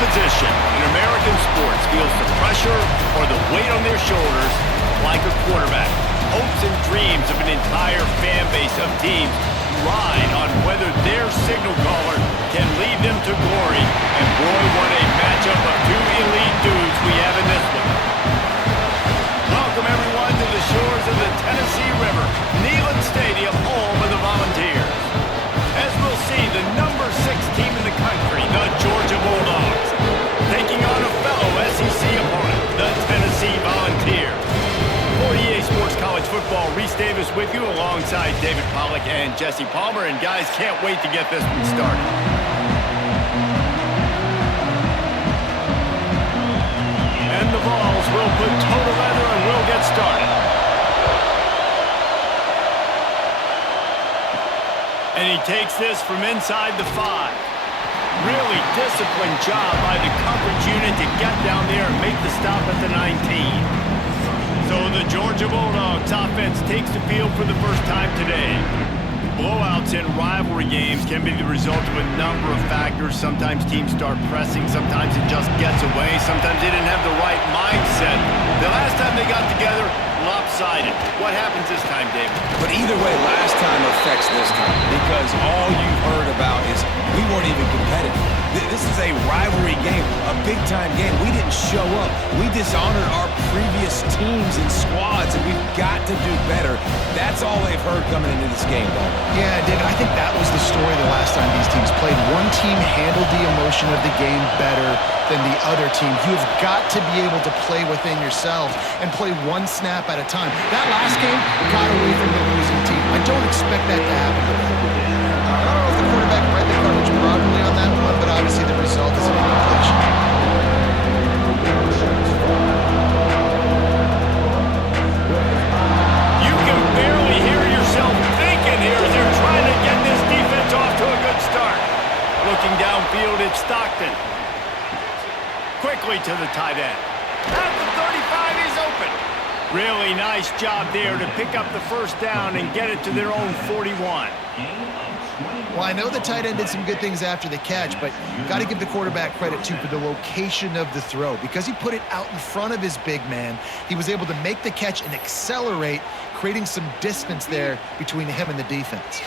position in American sports feels the pressure or the weight on their shoulders like a quarterback. Hopes and dreams of an entire fan base of teams ride on whether their signal caller can lead them to glory. And boy, what a matchup of two elite dudes we have in this one. Welcome everyone to the shores of the Tennessee River, Neyland Stadium, home of the Volunteers. As we'll see, the number 6 team in the country, the Georgia Bulldogs, taking on a fellow SEC opponent, the Tennessee Volunteers. For EA Sports College Football, Reese Davis with you alongside David Pollack and Jesse Palmer. And guys, can't wait to get this one started. And the Vols will put toe to leather and we'll get started. And he takes this from inside the 5. Really disciplined job by the coverage unit to get down there and make the stop at the 19. So the Georgia Bulldogs offense takes the field for the first time today. Blowouts in rivalry games can be the result of a number of factors. Sometimes teams start pressing, sometimes it just gets away, sometimes they didn't have the right mindset. The last time they got together, lopsided. What happens this time, David? But either way, last time affects this time because all you've heard about is we weren't even competitive. This is a rivalry game, a big-time game. We didn't show up. We dishonored our previous teams and squads, and we've got to do better. That's all they've heard coming into this game, though. Yeah, David, I think that was the story the last time these teams played. One team handled the emotion of the game better than the other team. You've got to be able to play within yourself and play one snap at a time. That last game got away from the losing team. I don't expect that to happen today. I don't know if the quarterback read the coverage properly on that one, but obviously the result is an incompletion. You can barely hear yourself thinking here as they're trying to get this defense off to a good start. Looking downfield, it's Stockton. Quickly to the tight end. At the 35, he's open. Really nice job there to pick up the first down and get it to their own 41. Well, I know the tight end did some good things after the catch, but got to give the quarterback credit, too, for the location of the throw. Because he put it out in front of his big man, he was able to make the catch and accelerate, creating some distance there between him and the defense.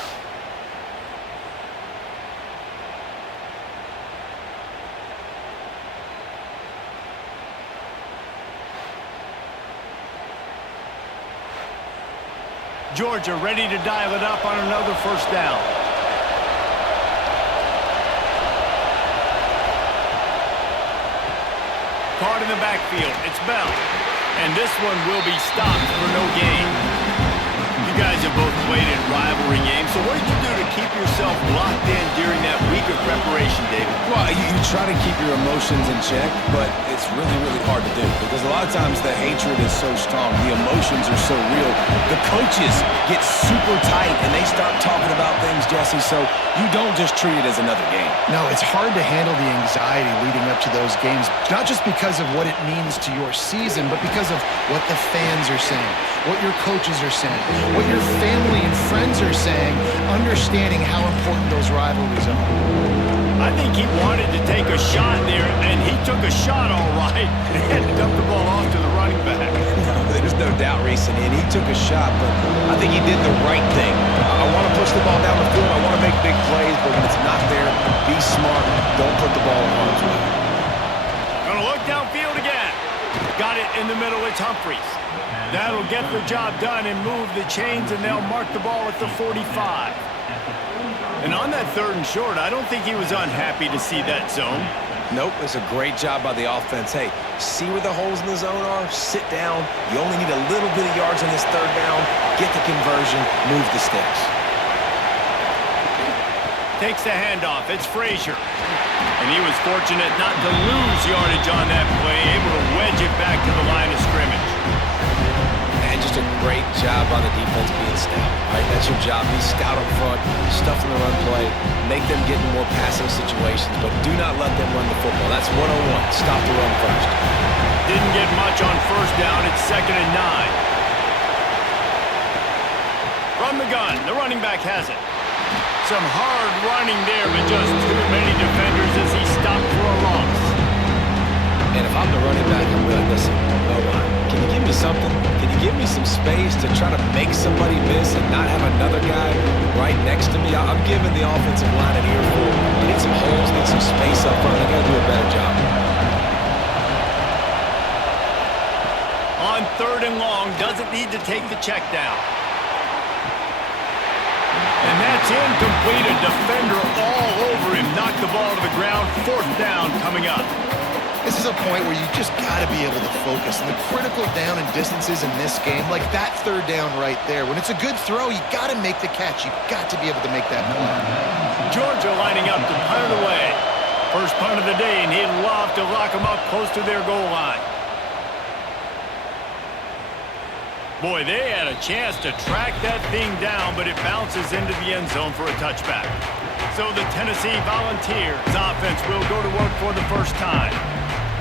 Georgia ready to dial it up on another first down. Caught in the backfield, it's Bell. And this one will be stopped for no gain. You guys have both played in rivalry games, so what did you do to keep yourself locked in during that week of preparation, David? Well, you try to keep your emotions in check, but it's really, really hard to do because a lot of times the hatred is so strong, the emotions are so real. The coaches get super tight and they start talking about things, Jesse, so you don't just treat it as another game. No, it's hard to handle the anxiety leading up to those games, not just because of what it means to your season, but because of what the fans are saying, what your coaches are saying, what your family and friends are saying, understanding how important those rivalries are. I think he wanted to take a shot there, and he took a shot all right and dumped the ball off to the running back. There's no doubt, Reese, and he took a shot, but I think he did the right thing. I want to push the ball down the field. I want to make big plays, but when it's not there, be smart. Don't put the ball in harm's way. Gonna look downfield again. Got it in the middle. It's Humphries. That'll get the job done and move the chains, and they'll mark the ball at the 45. And on that 3rd and short, I don't think he was unhappy to see that zone. Nope, it's a great job by the offense. Hey, see where the holes in the zone are? Sit down. You only need a little bit of yards on this 3rd down. Get the conversion. Move the sticks. Takes the handoff. It's Frazier. And he was fortunate not to lose yardage on that play, able to wedge it back to the line of scrimmage. And just a great job by the defense being stout. All right, that's your job. Be stout up front, stuff in the run play, make them get in more passing situations, but do not let them run the football. That's 101. Stop the run first. Didn't get much on first down. It's 2nd and 9. From the gun, the running back has it. Some hard running there, but just too many defenders as he stopped for a loss. give me some space to try to make somebody miss and not have another guy right next to me, I'm giving the offensive line an earful. They need some holes, need some space up front. They got to do a better job. On 3rd and long, doesn't need to take the check down. And that's incomplete. A defender all over him. Knocked the ball to the ground. 4th down coming up. This is a point where you just got to be able to focus. And the critical down and distances in this game, like that 3rd down right there, when it's a good throw, you got to make the catch. You got to be able to make that play. Georgia lining up to punt it away. First punt of the day, and he'd love to lock them up close to their goal line. Boy, they had a chance to track that thing down, but it bounces into the end zone for a touchback. So the Tennessee Volunteers offense will go to work for the first time.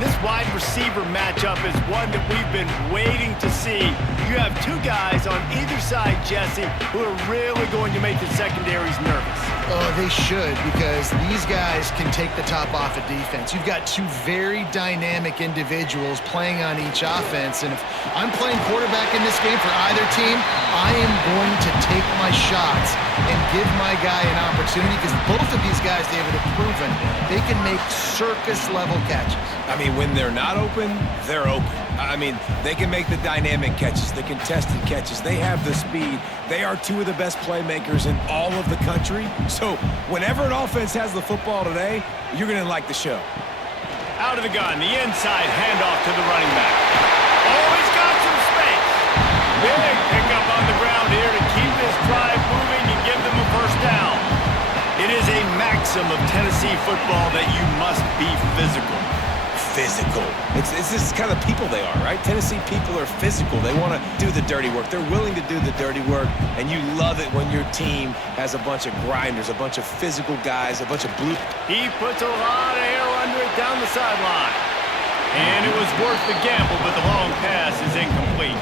This wide receiver matchup is one that we've been waiting to see. You have two guys on either side, Jesse, who are really going to make the secondaries nervous. Oh, they should, because these guys can take the top off of defense. You've got two very dynamic individuals playing on each offense, and if I'm playing quarterback in this game for either team, I am going to take my shots and give my guy an opportunity, because both of these guys, David, have proven they can make circus-level catches. I mean, when they're not open, they're open. I mean, they can make the dynamic catches, the contested catches. They have the speed. They are two of the best playmakers in all of the country. So whenever an offense has the football today, you're going to like the show. Out of the gun, the inside handoff to the running back. Oh, he's got some space. Big pickup on the ground here to keep this drive moving and give them a first down. It is a maxim of Tennessee football that you must be physical. Physical. It's this kind of people they are, right? Tennessee people are physical. They want to do the dirty work. They're willing to do the dirty work, and you love it when your team has a bunch of grinders, a bunch of physical guys, a bunch of blue. He puts a lot of air under it down the sideline. And it was worth the gamble, but the long pass is incomplete.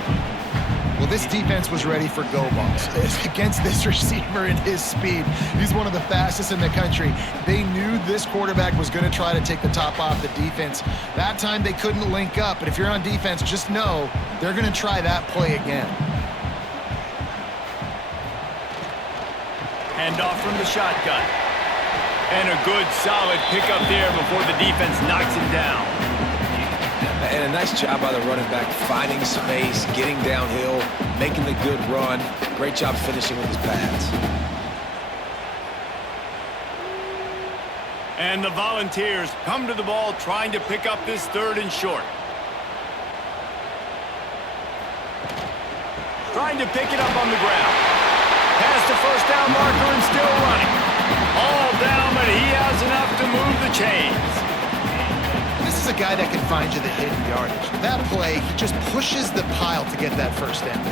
Well, this defense was ready for go balls. Against this receiver and his speed, he's one of the fastest in the country. They knew this quarterback was going to try to take the top off the defense. That time they couldn't link up, but if you're on defense, just know they're going to try that play again. Handoff from the shotgun. And a good, solid pickup there before the defense knocks him down. And a nice job by the running back, finding space, getting downhill, making the good run. Great job finishing with his pads. And the Volunteers come to the ball trying to pick up this 3rd and short. Trying to pick it up on the ground. Past the first down marker and still running. All down, but he has enough to move the chains. This is a guy that can find you the hidden yardage. That play, he just pushes the pile to get that first down.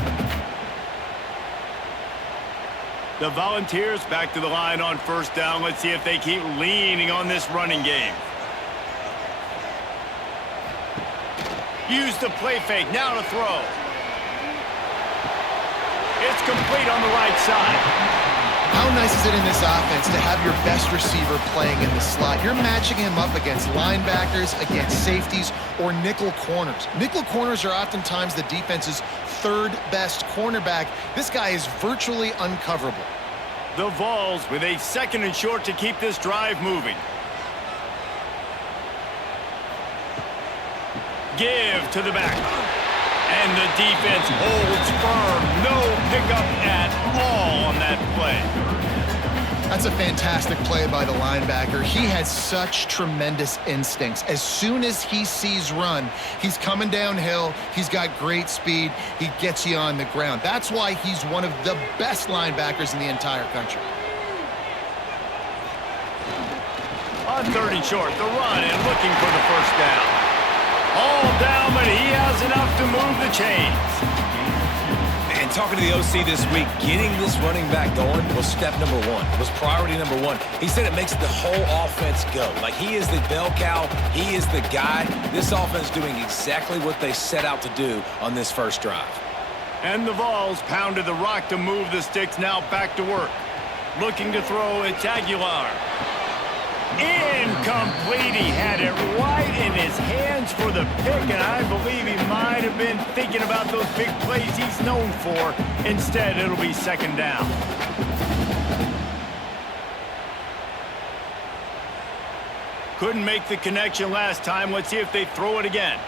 The Volunteers back to the line on first down. Let's see if they keep leaning on this running game. Use the play fake, now to throw. It's complete on the right side. How nice is it in this offense to have your best receiver playing in the slot? You're matching him up against linebackers, against safeties, or nickel corners. Nickel corners are oftentimes the defense's 3rd best cornerback. This guy is virtually uncoverable. The Vols with a 2nd and short to keep this drive moving. Give to the back. And the defense holds firm. No pickup at all on that play. That's a fantastic play by the linebacker. He has such tremendous instincts. As soon as he sees run, he's coming downhill. He's got great speed. He gets you on the ground. That's why he's one of the best linebackers in the entire country. On 3rd and short, the run and looking for the first down. All down, but he has enough to move the chains. And talking to the OC this week, getting this running back going was step number 1, was priority number 1. He said it makes the whole offense go. Like, he is the bell cow, he is the guy. This offense doing exactly what they set out to do on this first drive. And the Vols pounded the rock to move the sticks, now back to work. Looking to throw, it's Aguilar. Incomplete. He had it right in his hands for the pick, and I believe he might have been thinking about those big plays he's known for. Instead, it'll be second down. Couldn't make the connection last time. Let's see if they throw it again.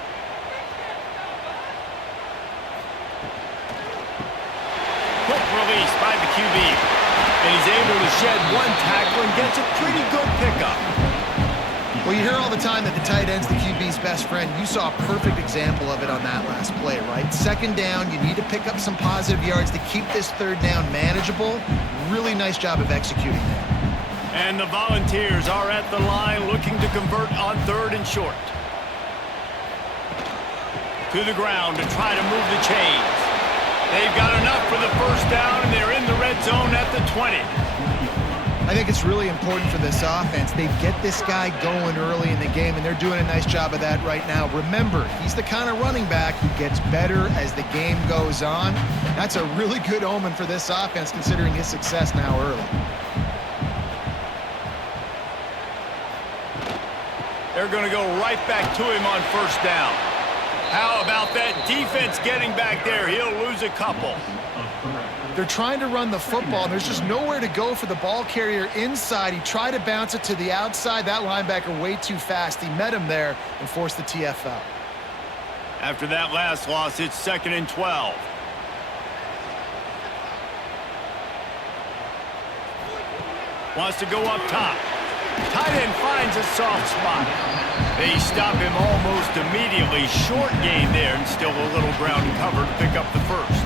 Quick release by the QB. And he's able to shed one tackle and gets a pretty good pickup. Well, you hear all the time that the tight end's the QB's best friend. You saw a perfect example of it on that last play, right? Second down, you need to pick up some positive yards to keep this third down manageable. Really nice job of executing there. And the Volunteers are at the line looking to convert on third and short. To the ground to try to move the chains. They've got enough for the first down, and they're in the red zone at the 20. I think it's really important for this offense. They get this guy going early in the game, and they're doing a nice job of that right now. Remember, he's the kind of running back who gets better as the game goes on. That's a really good omen for this offense, considering his success now early. They're going to go right back to him on first down. How about that defense getting back there? He'll lose a couple. They're trying to run the football, and there's just nowhere to go for the ball carrier inside. He tried to bounce it to the outside. That linebacker way too fast. He met him there and forced the TFL. After that last loss, it's 2nd and 12. Wants to go up top. Tight end finds a soft spot. They stop him almost immediately. Short gain there, and still a little ground cover to pick up the first.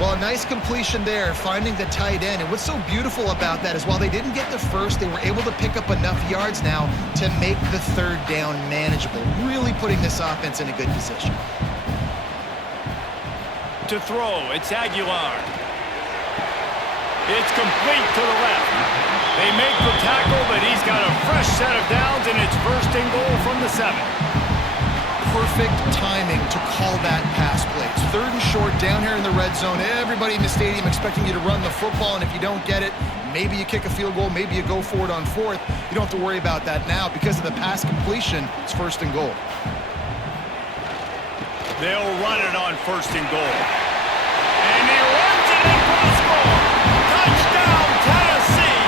Well, a nice completion there, finding the tight end. And what's so beautiful about that is while they didn't get the first, they were able to pick up enough yards now to make the third down manageable, really putting this offense in a good position. To throw, it's Aguilar. It's complete to the left. They make the tackle, but he's got a fresh set of downs, and it's 1st and goal from the 7. Perfect timing to call that pass play. It's 3rd and short down here in the red zone. Everybody in the stadium expecting you to run the football, and if you don't get it, maybe you kick a field goal, maybe you go for it on 4th. You don't have to worry about that now. Because of the pass completion, it's 1st and goal. They'll run it on 1st and goal. And he runs it in for the score. Touchdown, Tennessee!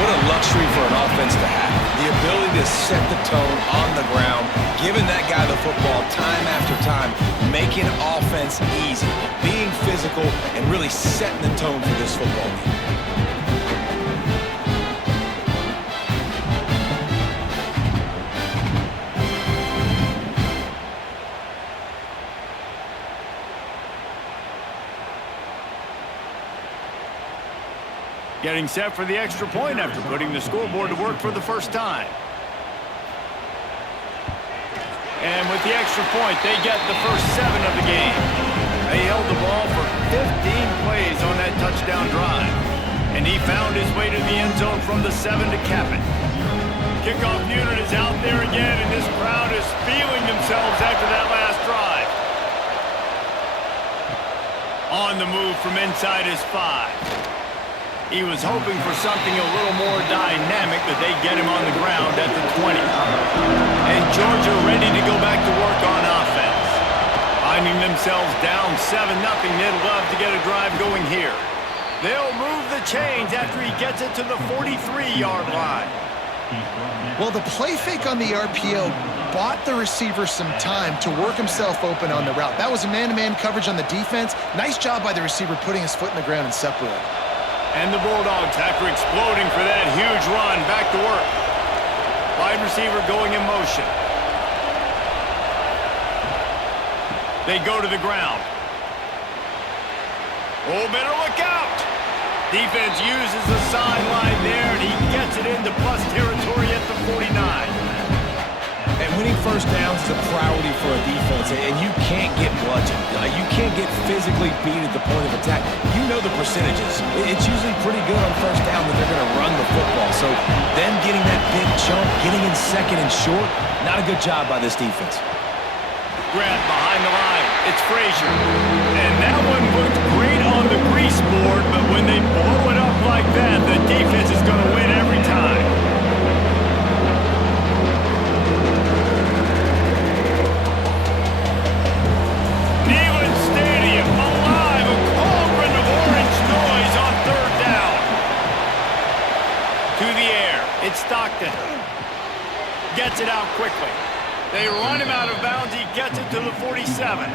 What a luxury for an offense to have. The ability to set the tone on the ground, giving that guy the football time after time, making offense easy, being physical, and really setting the tone for this football game. Getting set for the extra point after putting the scoreboard to work for the first time. And with the extra point, they get the first 7 of the game. They held the ball for 15 plays on that touchdown drive. And he found his way to the end zone from the 7 to cap it. Kickoff unit is out there again, and this crowd is feeling themselves after that last drive. On the move from inside his 5. He was hoping for something a little more dynamic, but they get him on the ground at the 20. And Georgia ready to go back to work on offense. Finding themselves down 7-0, they'd love to get a drive going here. They'll move the chains after he gets it to the 43-yard line. Well, the play fake on the RPO bought the receiver some time to work himself open on the route. That was a man-to-man coverage on the defense. Nice job by the receiver putting his foot in the ground and separating. And the Bulldogs, after exploding for that huge run, back to work. Wide receiver going in motion. They go to the ground. Oh, better look out. Defense uses the sideline there, and he gets it into plus territory at the 49. And winning first downs is a priority for a defense, and you can't get bludgeoned. You can't get physically beat at the point of attack. You know the percentages. It's usually pretty good on first down that they're going to run the football. So them getting that big chunk, getting in 2nd and short, not a good job by this defense. Grant behind the line. It's Frazier. And that one looked great on the grease board, but when they blow it up like that, the defense is going to win every time. Gets it out quickly. They run him out of bounds. He gets it to the 47.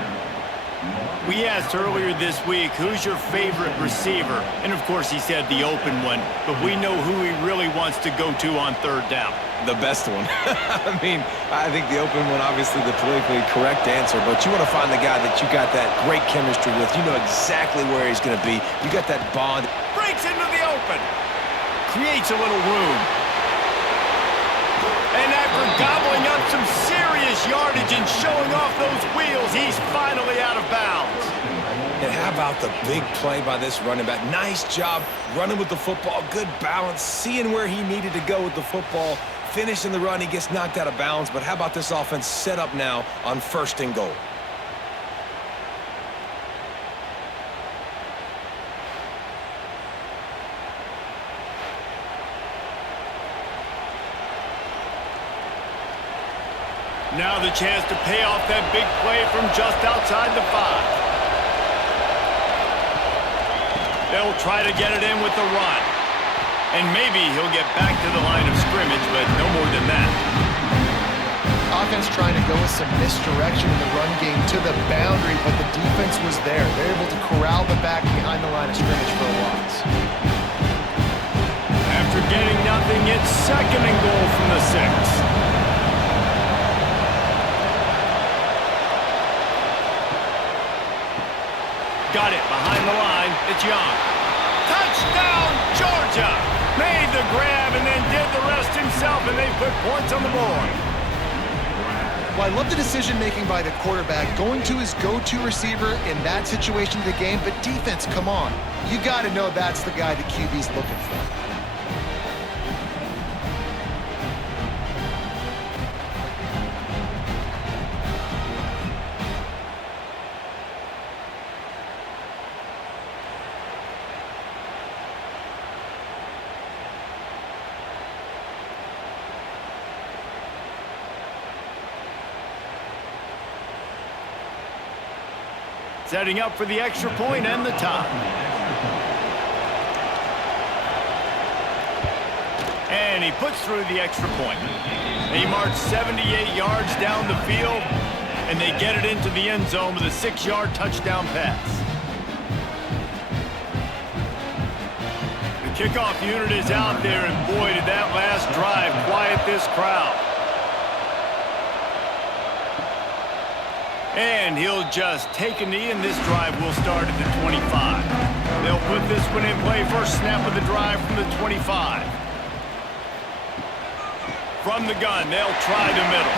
We asked earlier this week, who's your favorite receiver? And, of course, he said the open one. But we know who he really wants to go to on third down. The best one. I mean, I think the open one, obviously the politically correct answer, but you want to find the guy that you got that great chemistry with. You know exactly where he's going to be. You got that bond. Breaks into the open. Creates a little room. And after gobbling up some serious yardage and showing off those wheels, he's finally out of bounds. And how about the big play by this running back? Nice job running with the football, good balance, seeing where he needed to go with the football, finishing the run. He gets knocked out of bounds, but how about this offense set up now on 1st and goal? Now the chance to pay off that big play from just outside the 5. They'll try to get it in with the run. And maybe he'll get back to the line of scrimmage, but no more than that. Offense trying to go with some misdirection in the run game to the boundary, but the defense was there. They're able to corral the back behind the line of scrimmage for a loss. After getting nothing, it's 2nd and goal from the 6. Got it behind the line. It's Young. Touchdown, Georgia! Made the grab and then did the rest himself, and they put points on the board. Well, I love the decision-making by the quarterback, going to his go-to receiver in that situation of the game, but defense, come on. You got to know that's the guy the QB's looking for. Setting up for the extra point and the tie. And he puts through the extra point. He marched 78 yards down the field, and they get it into the end zone with a 6-yard touchdown pass. The kickoff unit is out there, and boy, did that last drive quiet this crowd. And he'll just take a knee, and this drive will start at the 25. They'll put this one in play. First snap of the drive from the 25. From the gun, they'll try the middle.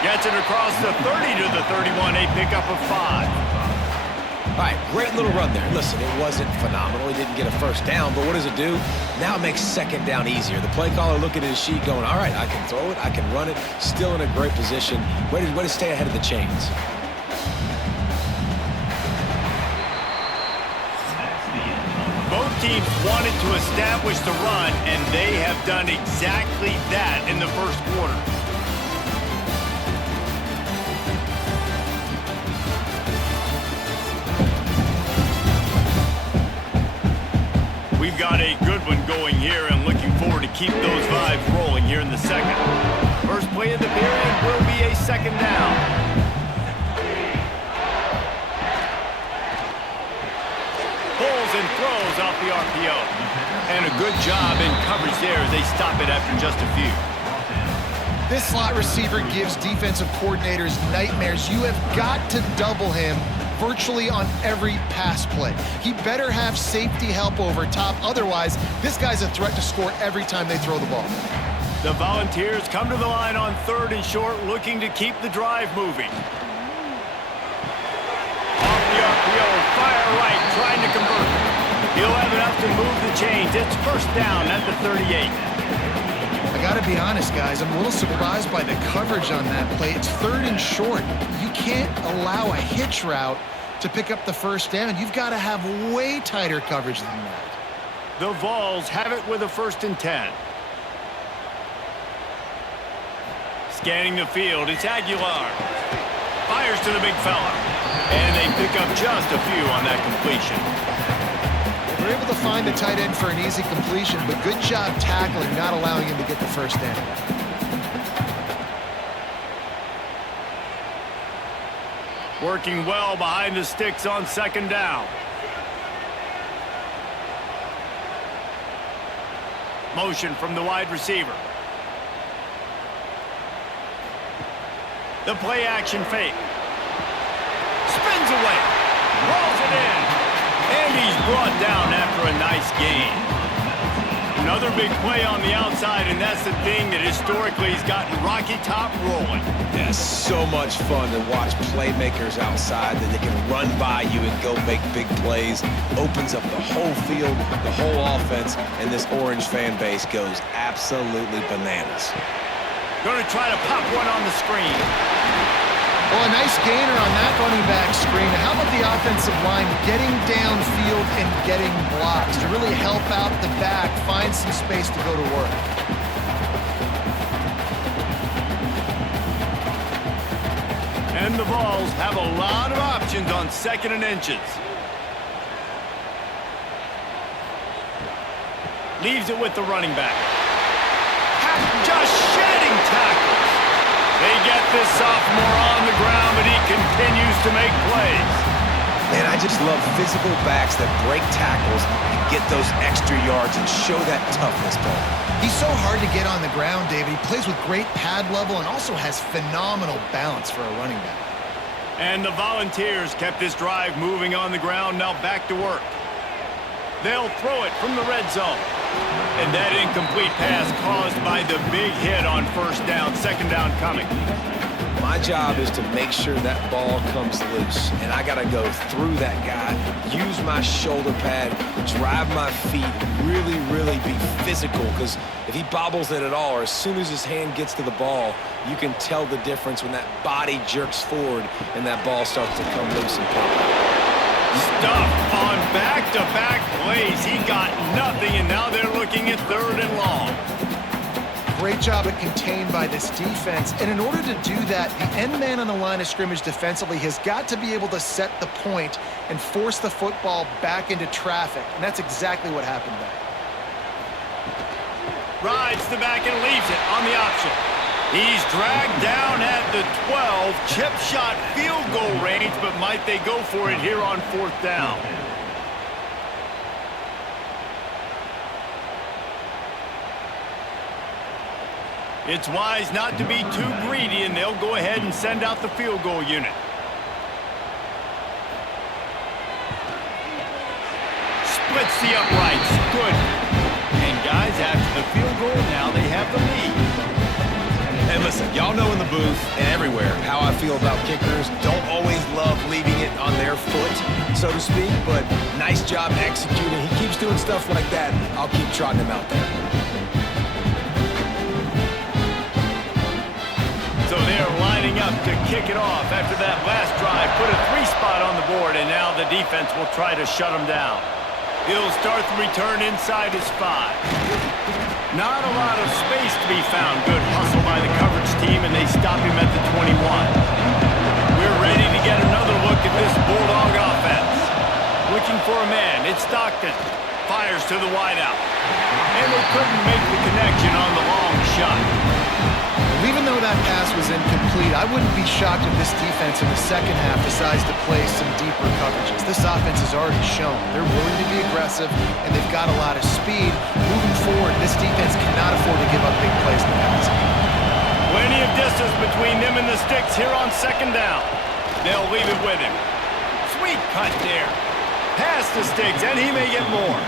Gets it across the 30 to the 31, a pickup of 5. All right, great little run there. Listen, it wasn't phenomenal. He didn't get a first down, but what does it do? Now it makes 2nd down easier. The play caller looking at his sheet going, all right, I can throw it, I can run it, still in a great position. Way to stay ahead of the chains. Both teams wanted to establish the run, and they have done exactly that in the first quarter. We've got a good one going here, and looking forward to keep those vibes rolling here in the second. First play of the period will be a 2nd down. And throws off the RPO. And a good job in coverage there as they stop it after just a few. This slot receiver gives defensive coordinators nightmares. You have got to double him virtually on every pass play. He better have safety help over top. Otherwise, this guy's a threat to score every time they throw the ball. The Volunteers come to the line on 3rd and short, looking to keep the drive moving. Off the RPO, fire right, trying to convert. He'll have enough to move the chains. It's 1st down at the 38. I got to be honest, guys. I'm a little surprised by the coverage on that play. It's 3rd and short. You can't allow a hitch route to pick up the 1st down. You've got to have way tighter coverage than that. The Vols have it with a 1st and 10. Scanning the field, it's Aguilar. Fires to the big fella. And they pick up just a few on that completion. They're able to find the tight end for an easy completion, but good job tackling, not allowing him to get the first down. Working well behind the sticks on second down. Motion from the wide receiver. The play action fake. Spins away. Rolls it in. And he's brought down after a nice gain. Another big play on the outside, and that's the thing that historically has gotten Rocky Top rolling. Yeah, so much fun to watch playmakers outside that they can run by you and go make big plays. Opens up the whole field, the whole offense, and this Orange fan base goes absolutely bananas. Going to try to pop one on the screen. Well, a nice gainer on that running back screen. How about the offensive line getting downfield and getting blocks to really help out the back, find some space to go to work? And the Vols have a lot of options on 2nd and inches. Leaves it with the running back. Just shedding tackles. They get this sophomore on the ground, but he continues to make plays. Man, I just love physical backs that break tackles and get those extra yards and show that toughness, Paul. He's so hard to get on the ground, David. He plays with great pad level and also has phenomenal balance for a running back. And the Volunteers kept this drive moving on the ground, now back to work. They'll throw it from the red zone. And that incomplete pass caused by the big hit on first down, second down coming. My job is to make sure that ball comes loose, and I got to go through that guy, use my shoulder pad, drive my feet, really, really be physical, because if he bobbles it at all, or as soon as his hand gets to the ball, you can tell the difference when that body jerks forward and that ball starts to come loose and pop out. Stuff on back-to-back plays. He got nothing, and now they're looking at 3rd and long. Great job at contained by this defense. And in order to do that, the end man on the line of scrimmage defensively has got to be able to set the point and force the football back into traffic. And that's exactly what happened there. Rides the back and leaves it on the option. He's dragged down at the 12, chip shot field goal range, but might they go for it here on 4th down? It's wise not to be too greedy, and they'll go ahead and send out the field goal unit. Splits the uprights. Good. And guys, after the field goal, now they have the lead. And listen, y'all know in the booth and everywhere how I feel about kickers. Don't always love leaving it on their foot, so to speak, but nice job executing. He keeps doing stuff like that. I'll keep trotting him out there. So they're lining up to kick it off after that last drive. Put a 3-spot on the board, and now the defense will try to shut them down. He'll start the return inside his 5. Not a lot of space to be found. Good hustle by the coverage team, and they stop him at the 21. We're ready to get another look at this Bulldog offense. Looking for a man. It's Stockton. Fires to the wideout. And they couldn't make the connection on the long shot. Even though that pass was incomplete, I wouldn't be shocked if this defense in the second half decides to play some deeper coverages. This offense has already shown they're willing to be aggressive, and they've got a lot of speed. Moving forward, this defense cannot afford to give up big plays in the pass. Plenty of distance between them and the sticks here on 2nd down. They'll leave it with him. Sweet cut there. Past the sticks, and he may get more.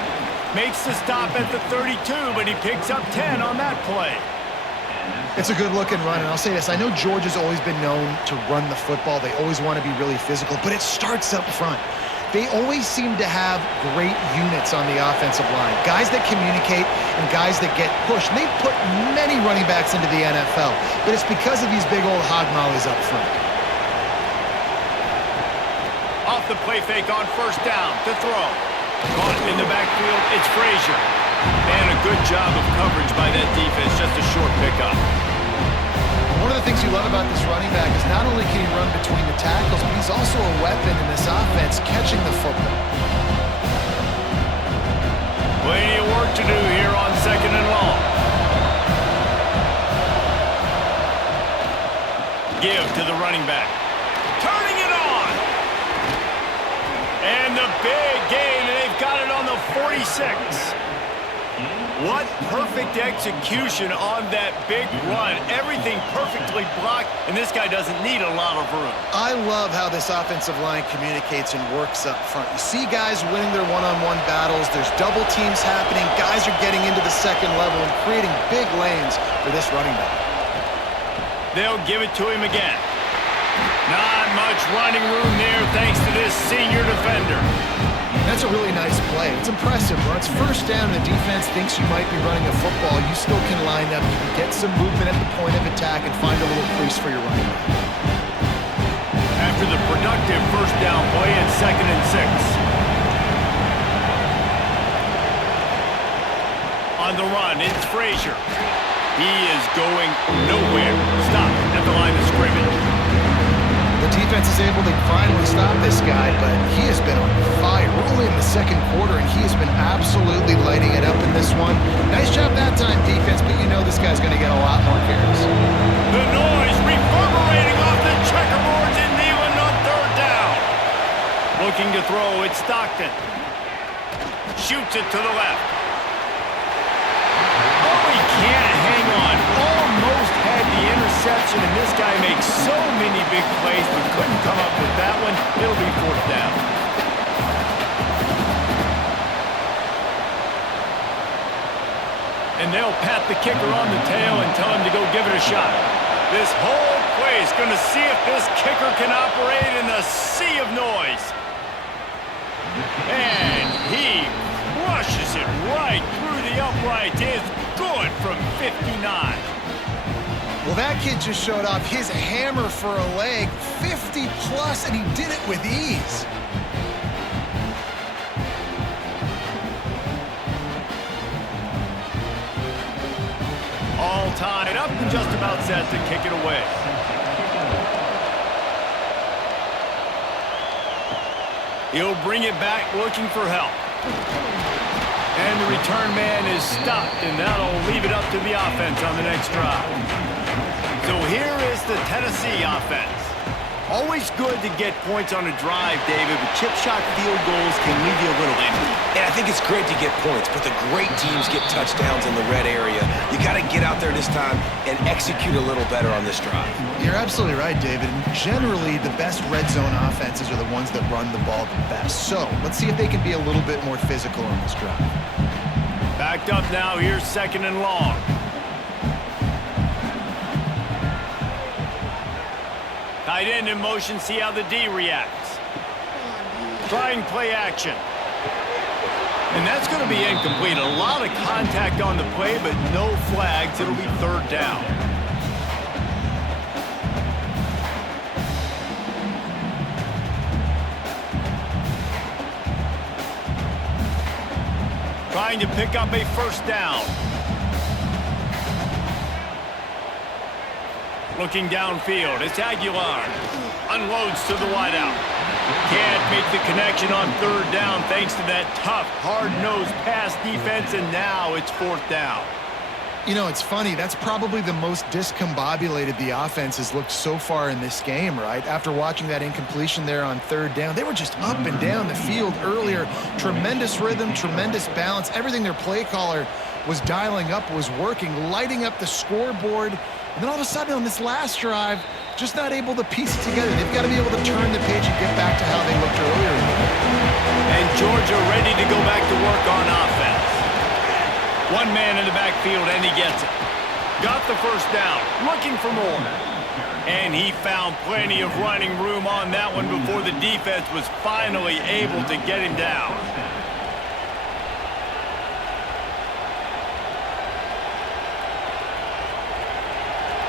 Makes the stop at the 32, but he picks up 10 on that play. It's a good-looking run, and I'll say this. I know Georgia's always been known to run the football. They always want to be really physical, but it starts up front. They always seem to have great units on the offensive line, guys that communicate and guys that get pushed. And they've put many running backs into the NFL, but it's because of these big old hog mollies up front. Off the play fake on 1st down to throw. Caught in the backfield, it's Frazier. And a good job of coverage by that defense, just a short pickup. One of the things you love about this running back is not only can he run between the tackles, but he's also a weapon in this offense, catching the football. Plenty of work to do here on 2nd and long. Give to the running back. Turning it on. And the big gain, and they've got it on the 46. What perfect execution on that big run. Everything perfectly blocked, and this guy doesn't need a lot of room. I love how this offensive line communicates and works up front. You see guys winning their one-on-one battles. There's double teams happening. Guys are getting into the second level and creating big lanes for this running back. They'll give it to him again. Not much running room there thanks to this senior defender. That's a really nice play. It's impressive. When it's first down and the defense thinks you might be running a football, you still can line up. You can get some movement at the point of attack and find a little crease for your running back. After the productive first down play in 2nd and 6. On the run, it's Frazier. He is going nowhere. Stop at the line of scrimmage. The defense is able to finally stop this guy, but he has been on fire. We're only in the second quarter, and he has been absolutely lighting it up in this one. Nice job that time, defense, but you know this guy's going to get a lot more carries. The noise reverberating off the checkerboards in Neyland on 3rd down. Looking to throw, it's Stockton. Shoots it to the left. Oh, he can't hang on. Almost had the interception, and this guy makes so many big plays, but couldn't come up with that one. It'll be 4th down. And they'll pat the kicker on the tail and tell him to go give it a shot. This whole play is going to see if this kicker can operate in the sea of noise. And he crushes it right through the uprights. It's good from 59. Well, that kid just showed off his hammer for a leg, 50 plus, and he did it with ease. All tied up and just about set to kick it away. He'll bring it back looking for help. And the return man is stopped, and that'll leave it up to the offense on the next drive. So here is the Tennessee offense. Always good to get points on a drive, David, but chip shot field goals can leave you a little empty. And I think it's great to get points, but the great teams get touchdowns in the red area. You got to get out there this time and execute a little better on this drive. You're absolutely right, David. And generally, the best red zone offenses are the ones that run the ball the best. So let's see if they can be a little bit more physical on this drive. Backed up now, here's 2nd and long. Tight end in motion, see how the D reacts. Trying play action. And that's going to be incomplete. A lot of contact on the play, but no flags. It'll be 3rd down. Trying to pick up a 1st down. Looking downfield, it's Aguilar. Unloads to the wideout. Can't make the connection on 3rd down thanks to that tough, hard-nosed pass defense, and now it's 4th down. You know, it's funny. That's probably the most discombobulated the offense has looked so far in this game, right? After watching that incompletion there on 3rd down, they were just up and down the field earlier. Tremendous rhythm, tremendous balance. Everything their play caller was dialing up was working, lighting up the scoreboard. And then all of a sudden on this last drive, just not able to piece it together. They've got to be able to turn the page and get back to how they looked earlier in the game. And Georgia ready to go back to work on offense. One man in the backfield, and he gets it. Got the 1st down, looking for more. And he found plenty of running room on that one before the defense was finally able to get him down.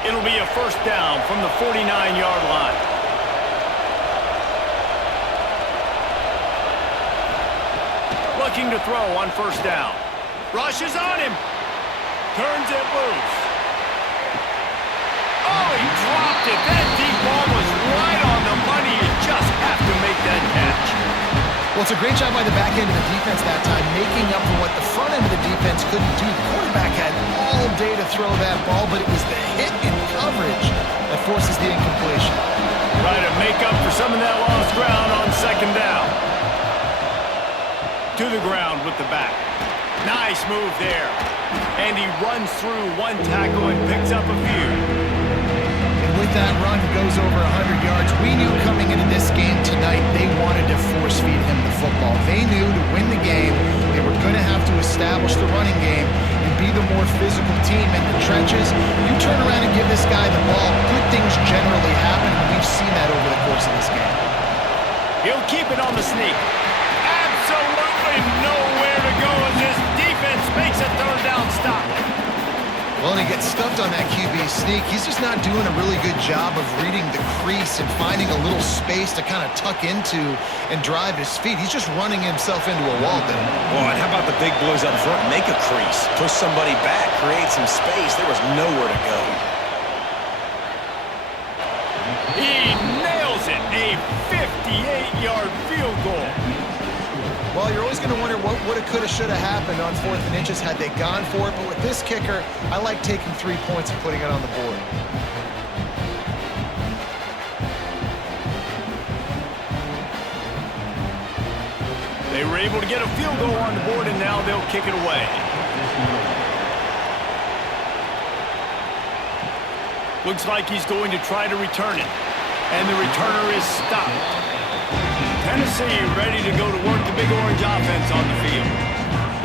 It'll be a 1st down from the 49-yard line. Looking to throw on 1st down. Rushes on him. Turns it loose. Oh, he dropped it. That deep ball was right on the money. You just have to make that catch. Well, it's a great job by the back end of the defense that time, making up for what the front end of the defense couldn't do. The quarterback had all day to throw that ball, but it was the hit in coverage that forces the incompletion. Try to make up for some of that lost ground on second down. To the ground with the back. Nice move there. And he runs through one tackle and picks up a few. With that run, goes over 100 yards. We knew coming into this game tonight they wanted to force feed him the football. They knew to win the game, they were going to have to establish the running game and be the more physical team in the trenches. You turn around and give this guy the ball, good things generally happen, and we've seen that over the course of this game. He'll keep it on the sneak. Absolutely nowhere to go as this defense makes a third down stop. Well, and he gets stuffed on that QB sneak. He's just not doing a really good job of reading the crease and finding a little space to kind of tuck into and drive his feet. He's just running himself into a wall there. Well, and how about the big boys up front? Make a crease, push somebody back, create some space. There was nowhere to go. He nails it, a 58-yard field goal. Well, you're always going to wonder what woulda, coulda, shoulda happened on 4th and inches had they gone for it. But with this kicker, I like taking 3 points and putting it on the board. They were able to get a field goal on the board, and now they'll kick it away. Looks like he's going to try to return it. And the returner is stopped. Tennessee ready to go to work the Big Orange offense on the field.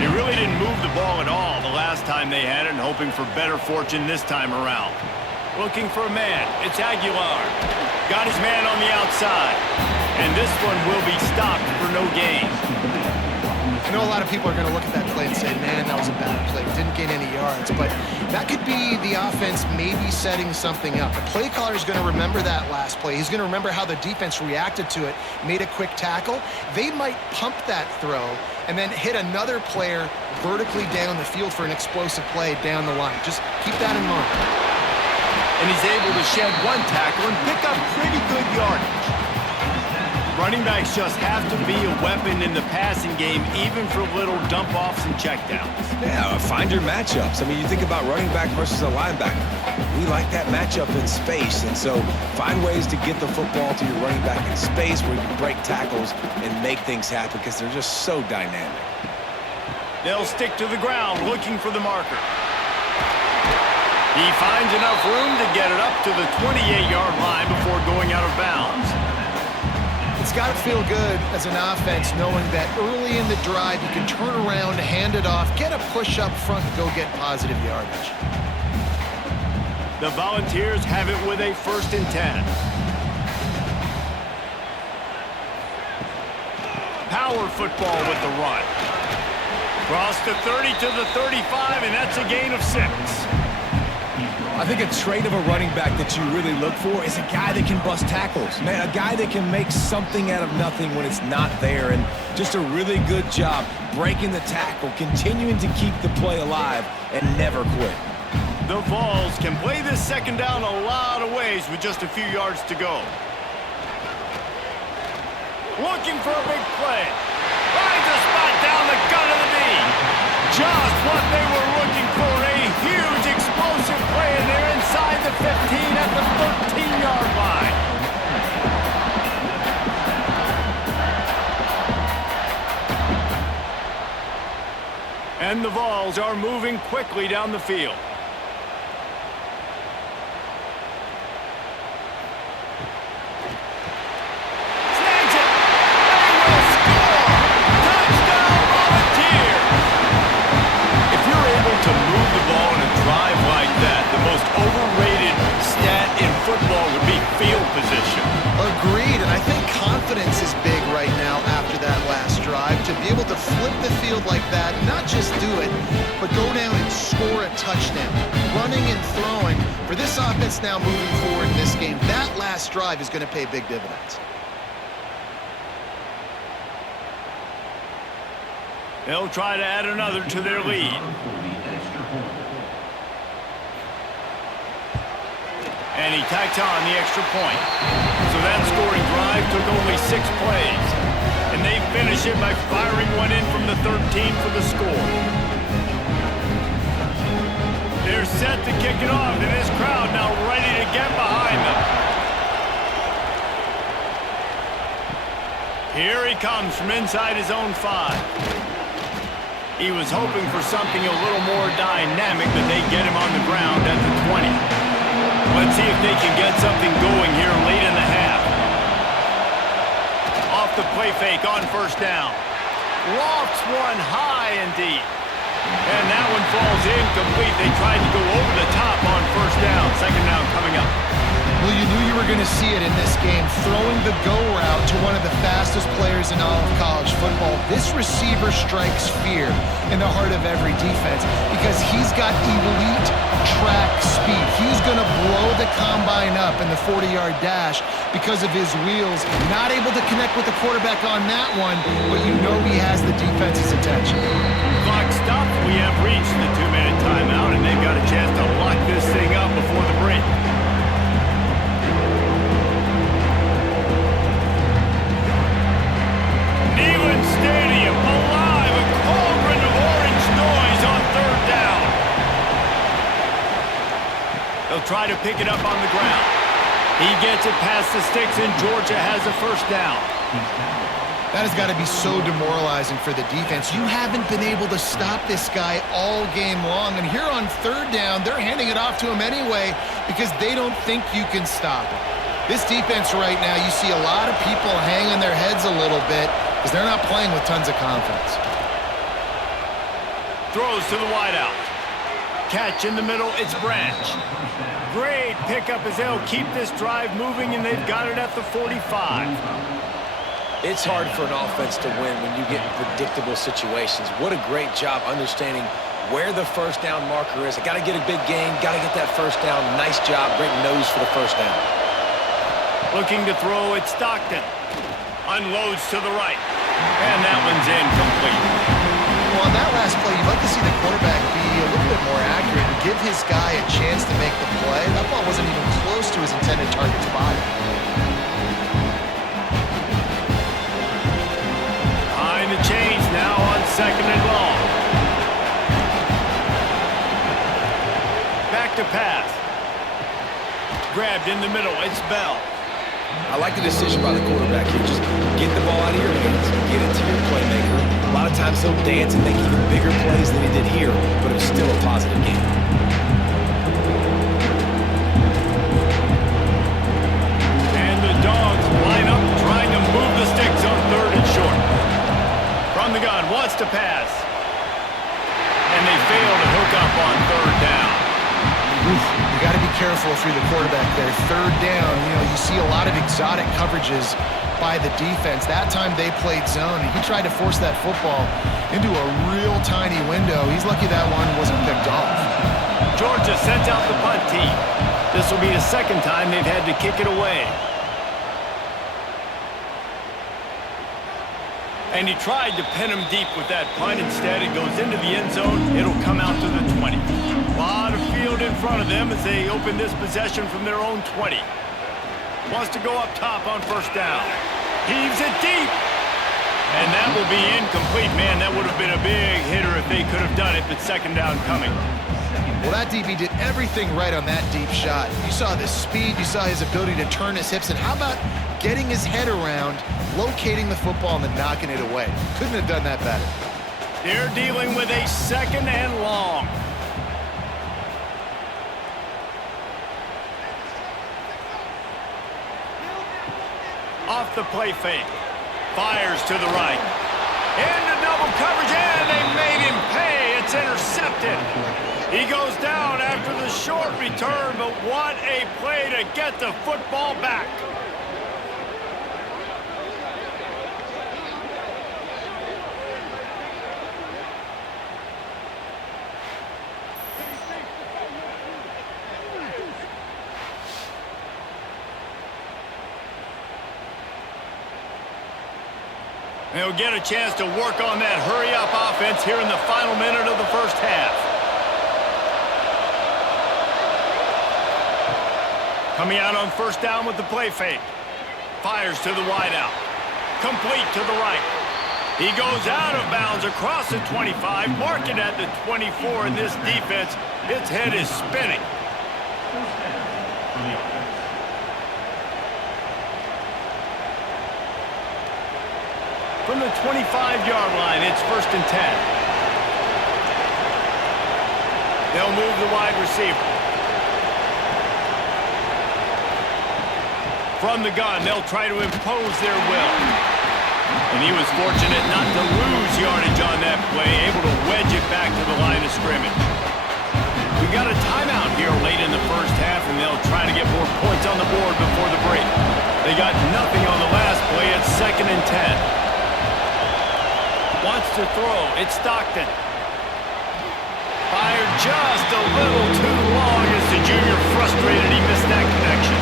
They really didn't move the ball at all the last time they had it, and hoping for better fortune this time around. Looking for a man. It's Aguilar. Got his man on the outside. And this one will be stopped for no gain. I know a lot of people are going to look at that play and say, man, that was a bad play. Didn't gain any yards. But that could be the offense maybe setting something up. The play caller is going to remember that last play. He's going to remember how the defense reacted to it, made a quick tackle. They might pump that throw and then hit another player vertically down the field for an explosive play down the line. Just keep that in mind. And he's able to shed one tackle and pick up pretty good yardage. Running backs just have to be a weapon in the passing game, even for little dump-offs and checkdowns. Yeah, find your matchups. I mean, you think about running back versus a linebacker. We like that matchup in space, and so find ways to get the football to your running back in space where you can break tackles and make things happen because they're just so dynamic. They'll stick to the ground looking for the marker. He finds enough room to get it up to the 28-yard line before going out of bounds. It's got to feel good as an offense knowing that early in the drive you can turn around, hand it off, get a push up front, and go get positive yardage. The Volunteers have it with a 1st and 10. Power football with the run. Cross the 30 to the 35, and that's a gain of 6. I think a trait of a running back that you really look for is a guy that can bust tackles. Man, a guy that can make something out of nothing when it's not there. And just a really good job breaking the tackle, continuing to keep the play alive, and never quit. The Vols can play this second down a lot of ways with just a few yards to go. Looking for a big play. Finds a spot down the gut of the knee. Just what they were looking for. A huge explosive play, and they're inside the 15 at the 13-yard line. And the Vols are moving quickly down the field. Agreed, and I think confidence is big right now after that last drive. To be able to flip the field like that, not just do it, but go down and score a touchdown. Running and throwing, for this offense now moving forward in this game, that last drive is going to pay big dividends. They'll try to add another to their lead. And he tacked on the extra point. So that scoring drive took only 6 plays. And they finish it by firing one in from the 13 for the score. They're set to kick it off, and this crowd now ready to get behind them. Here he comes from inside his own 5. He was hoping for something a little more dynamic, but they get him on the ground at the 20. Let's see if they can get something going here late in the half. Off the play fake on first down. Lofts one high and deep. And that one falls incomplete. They tried to go over the top on first down. Second down coming up. Well, you knew you were going to see it in this game, throwing the go route to one of the fastest players in all of college football. This receiver strikes fear in the heart of every defense because he's got elite track speed. He's going to blow the combine up in the 40-yard dash because of his wheels. Not able to connect with the quarterback on that one, but you know he has the defense's attention. Clock stops. We have reached the 2-minute timeout, and they've got a chance to lock this thing up before the break. Stadium alive, a cauldron of orange noise on third down. They'll try to pick it up on the ground. He gets it past the sticks, and Georgia has a first down. That has got to be so demoralizing for the defense. You haven't been able to stop this guy all game long, and here on third down, they're handing it off to him anyway because they don't think you can stop him. This defense right now, you see a lot of people hanging their heads a little bit because they're not playing with tons of confidence. Throws to the wideout. Catch in the middle, it's Branch. Great pickup as they'll keep this drive moving, and they've got it at the 45. It's hard for an offense to win when you get in predictable situations. What a great job understanding where the first down marker is. I got to get a big gain, got to get that first down. Nice job, great nose for the first down. Looking to throw, it's Stockton. Unloads to the right. And that one's incomplete. Well, on that last play, you'd like to see the quarterback be a little bit more accurate and give his guy a chance to make the play. That ball wasn't even close to his intended target's body. Behind the chains now on second and long. Back to pass. Grabbed in the middle, it's Bell. I like the decision by the quarterback here. Just get the ball out of your hands, get it to your playmaker. A lot of times he'll dance and make even bigger plays than he did here, but it was still a positive game. And the Dawgs line up, trying to move the sticks on third and short. From the gun, wants to pass. And they fail to hook up on third down. You got to be careful if you're the quarterback there. Third down, you see a lot of exotic coverages by the defense. That time they played zone, and he tried to force that football into a real tiny window. He's lucky that one wasn't picked off. Georgia sends out the punt team. This will be the second time they've had to kick it away. And he tried to pin him deep with that punt. Instead, it goes into the end zone. It'll come out to the 20. A lot of field in front of them as they open this possession from their own 20. Wants to go up top on first down. Heaves it deep. And that will be incomplete. Man, that would have been a big hitter if they could have done it, but second down coming. Well, that DB did everything right on that deep shot. You saw the speed, you saw his ability to turn his hips, and how about getting his head around, locating the football, and then knocking it away? Couldn't have done that better. They're dealing with a second and long. Off the play fake. Fires to the right. Into double coverage, and they made him pay. It's intercepted. He goes down after the short return, but what a play to get the football back. They'll get a chance to work on that hurry-up offense here in the final minute of the first half. Coming out on first down with the play fake. Fires to the wideout. complete to the right. He goes out of bounds across the 25, marking at the 24, and this defense, its head is spinning. From the 25-yard line, it's 1st and 10. They'll move the wide receiver. From the gun, they'll try to impose their will. And he was fortunate not to lose yardage on that play, able to wedge it back to the line of scrimmage. We got a timeout here late in the first half, and they'll try to get more points on the board before the break. They got nothing on the last play. It's 2nd and 10. Wants to throw. It's Stockton. Fired just a little too long as the junior frustrated. He missed that connection.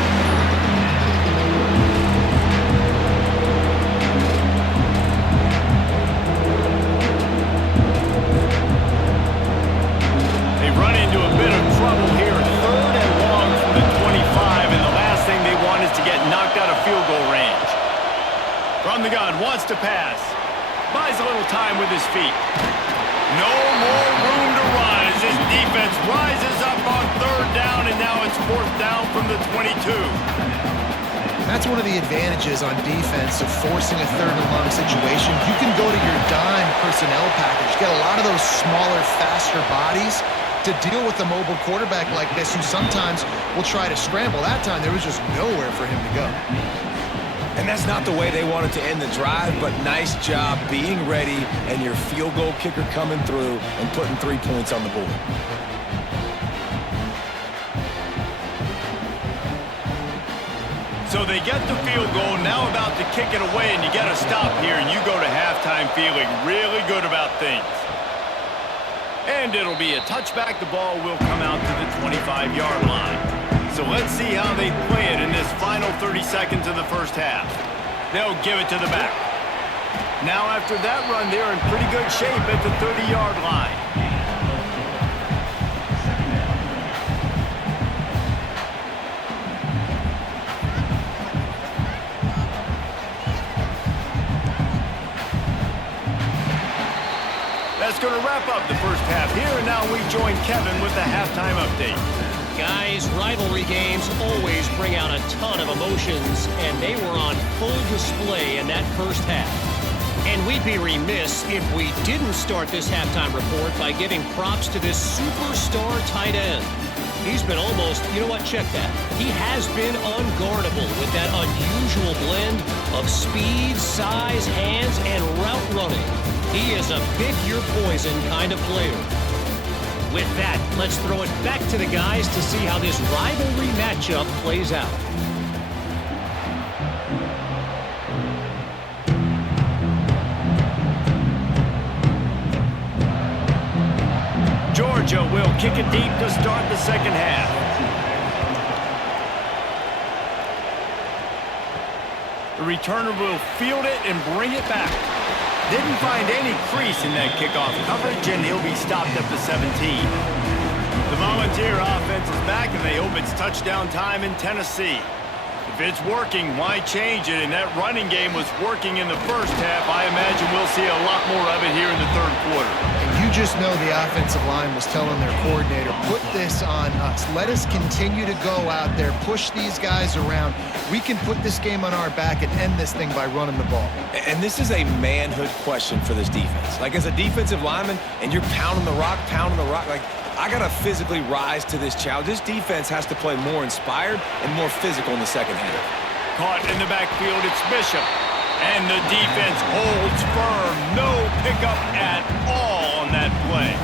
They run into a bit of trouble here. 3rd and long from the 25, and the last thing they want is to get knocked out of field goal range. From the gun, wants to pass. Buys a little time with his feet. No more room to run as this defense rises up on 3rd down, and now it's 4th down from the 22. That's one of the advantages on defense of forcing a 3rd and long situation. You can go to your dime personnel package, get a lot of those smaller, faster bodies to deal with a mobile quarterback like this who sometimes will try to scramble. That time, there was just nowhere for him to go. And that's not the way they wanted to end the drive, but nice job being ready and your field goal kicker coming through and putting 3 points on the board. So they get the field goal, now about to kick it away, and you get a stop here, and you go to halftime feeling really good about things. And it'll be a touchback. The ball will come out to the 25-yard line. So let's see how they play it in this final 30 seconds of the first half. They'll give it to the back. Now after that run, they're in pretty good shape at the 30-yard line. That's going to wrap up the first half here, and now we join Kevin with the halftime update. Guys, rivalry games always bring out a ton of emotions, and they were on full display in that first half. And we'd be remiss if we didn't start this halftime report by giving props to this superstar tight end. He's been almost, you know what, check that. He has been unguardable with that unusual blend of speed, size, hands, and route running. He is a pick-your-poison kind of player. With that, let's throw it back to the guys to see how this rivalry matchup plays out. Georgia will kick it deep to start the second half. The returner will field it and bring it back. Didn't find any crease in that kickoff coverage, and he'll be stopped at the 17. The Volunteer offense is back, and they hope it's touchdown time in Tennessee. If it's working, why change it? And that running game was working in the first half. I imagine we'll see a lot more of it here in the 3rd quarter. And you just know the offensive line was telling their coordinator, put this on us. Let us continue to go out there, push these guys around. We can put this game on our back and end this thing by running the ball. And this is a manhood question for this defense. Like, as a defensive lineman, and you're pounding the rock, like, I got to physically rise to this challenge. This defense has to play more inspired and more physical in the second half. Caught in the backfield, it's Bishop. And the defense holds firm. No pickup at all on that play.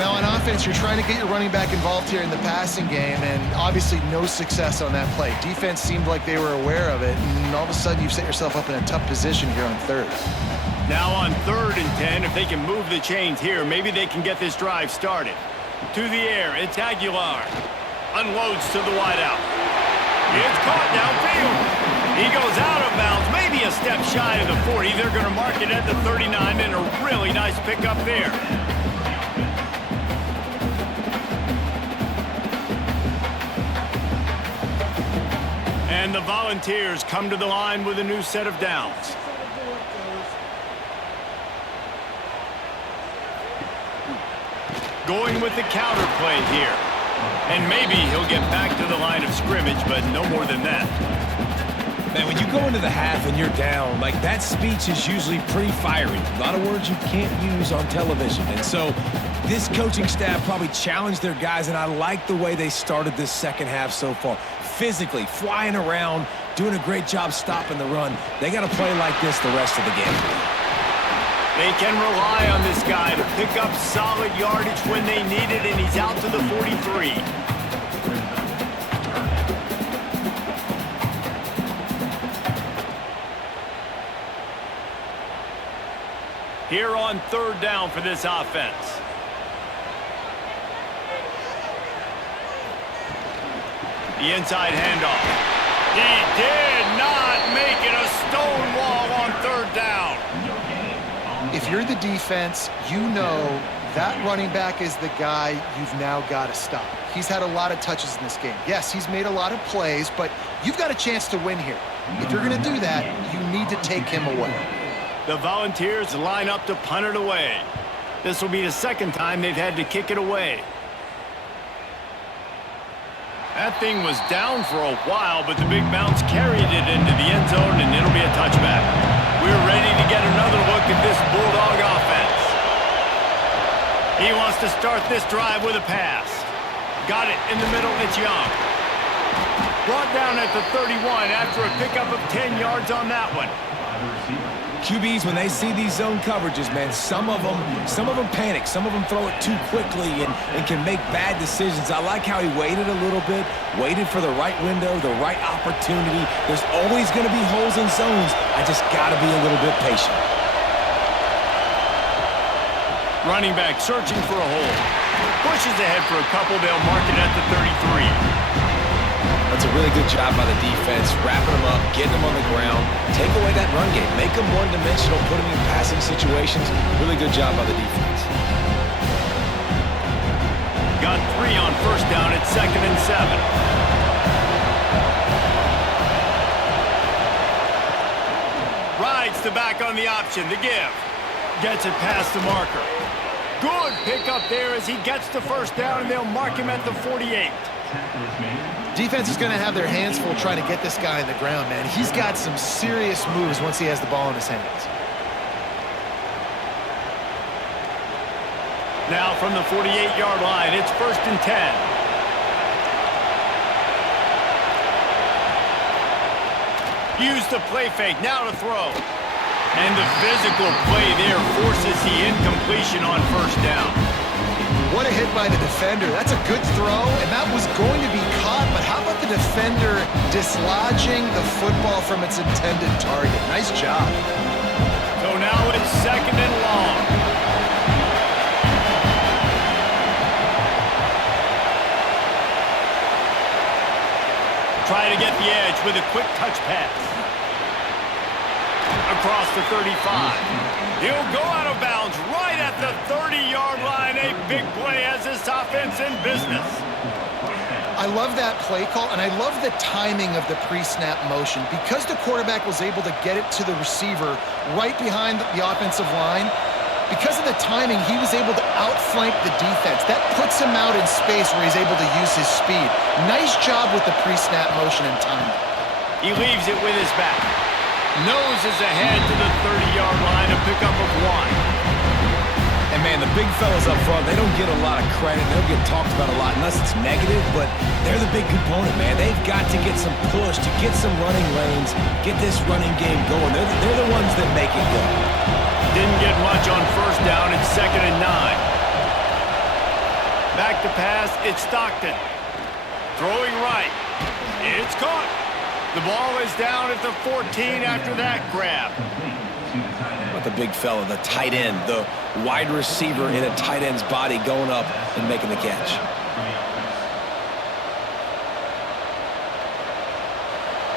Now, on offense, you're trying to get your running back involved here in the passing game, and obviously no success on that play. Defense seemed like they were aware of it, and all of a sudden you've set yourself up in a tough position here on 3rd. Now on 3rd and 10, if they can move the chains here, maybe they can get this drive started. To the air, it's Aguilar. Unloads to the wideout. It's caught downfield. He goes out of bounds, maybe a step shy of the 40. They're going to mark it at the 39, and a really nice pickup there. And the Volunteers come to the line with a new set of downs. Going with the counter play here. And maybe he'll get back to the line of scrimmage, but no more than that. Man, when you go into the half and you're down, like, that speech is usually pretty fiery. A lot of words you can't use on television. And so this coaching staff probably challenged their guys, and I like the way they started this second half so far. Physically, flying around, doing a great job stopping the run. They got to play like this the rest of the game. They can rely on this guy to pick up solid yardage when they need it, and he's out to the 43. Here on third down for this offense. The inside handoff. He did not make it a stone wall on third down. If you're the defense, you know that running back is the guy you've now got to stop. He's had a lot of touches in this game. Yes, he's made a lot of plays, but you've got a chance to win here. If you're going to do that, you need to take him away. The Volunteers line up to punt it away. This will be the second time they've had to kick it away. That thing was down for a while, but the big bounce carried it into the end zone, and it'll be a touchback. We're ready to get another look at this Bulldog offense. He wants to start this drive with a pass. Got it in the middle, it's Young. Brought down at the 31 after a pickup of 10 yards on that one. QBs, when they see these zone coverages, man, some of them panic. Some of them throw it too quickly and can make bad decisions. I like how he waited a little bit, waited for the right window, the right opportunity. There's always going to be holes in zones. I just got to be a little bit patient. Running back searching for a hole. Pushes ahead for a couple. They'll mark it at the 33. That's a really good job by the defense, wrapping them up, getting them on the ground, take away that run game, make them one-dimensional, put them in passing situations. Really good job by the defense. Got 3 on first down at 2nd and 7. Rides the back on the option, the give. Gets it past the marker. Good pickup there as he gets the first down, and they'll mark him at the 48. Defense is going to have their hands full trying to get this guy on the ground, man. He's got some serious moves once he has the ball in his hands. Now from the 48-yard line, it's 1st and 10. Use the play fake, now to throw. And the physical play there forces the incompletion on first down. What a hit by the defender. That's a good throw, and that was going to be caught, but how about the defender dislodging the football from its intended target? Nice job. So now it's 2nd and long. Try to get the edge with a quick touch pass. Across the 35. He'll go out of bounds right at the 30-yard line. A big play as this offense in business. I love that play call, and I love the timing of the pre-snap motion. Because the quarterback was able to get it to the receiver right behind the offensive line, because of the timing, he was able to outflank the defense. That puts him out in space where he's able to use his speed. Nice job with the pre-snap motion and timing. He leaves it with his back. Noses ahead to the 30-yard line, a pickup of 1. And, man, the big fellas up front, they don't get a lot of credit. They don't get talked about a lot unless it's negative, but they're the big component, man. They've got to get some push, to get some running lanes, get this running game going. They're the ones that make it go. Didn't get much on first down. It's 2nd and 9. Back to pass. It's Stockton. Throwing right. It's caught. The ball is down at the 14 after that grab. What about the big fella, the tight end, the wide receiver in a tight end's body going up and making the catch.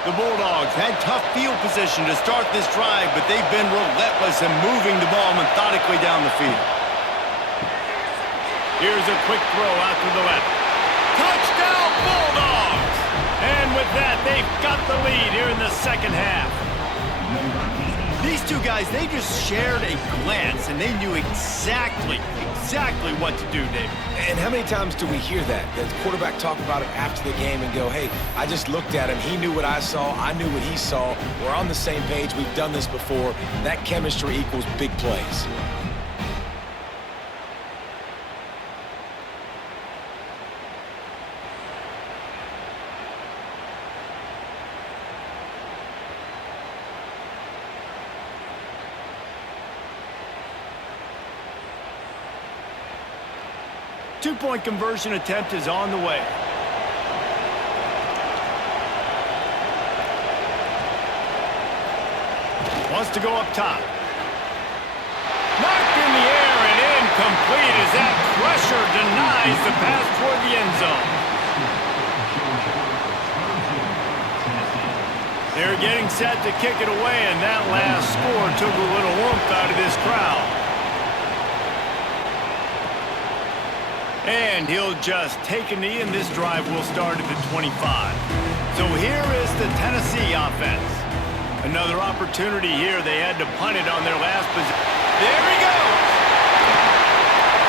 The Bulldogs had tough field position to start this drive, but they've been relentless in moving the ball methodically down the field. Here's a quick throw out to the left. Touchdown, Bulldogs! And with like that, they've got the lead here in the second half. These two guys, they just shared a glance, and they knew exactly what to do, Dave. And how many times do we hear that? The quarterback talk about it after the game and go, hey, I just looked at him. He knew what I saw. I knew what he saw. We're on the same page. We've done this before. That chemistry equals big plays. Two-point conversion attempt is on the way. Wants to go up top. Knocked in the air and incomplete as that pressure denies the pass toward the end zone. They're getting set to kick it away, and that last score took a little oomph out of this crowd. And he'll just take a knee, and this drive will start at the 25. So here is the Tennessee offense. Another opportunity here. They had to punt it on their last possession. There he goes!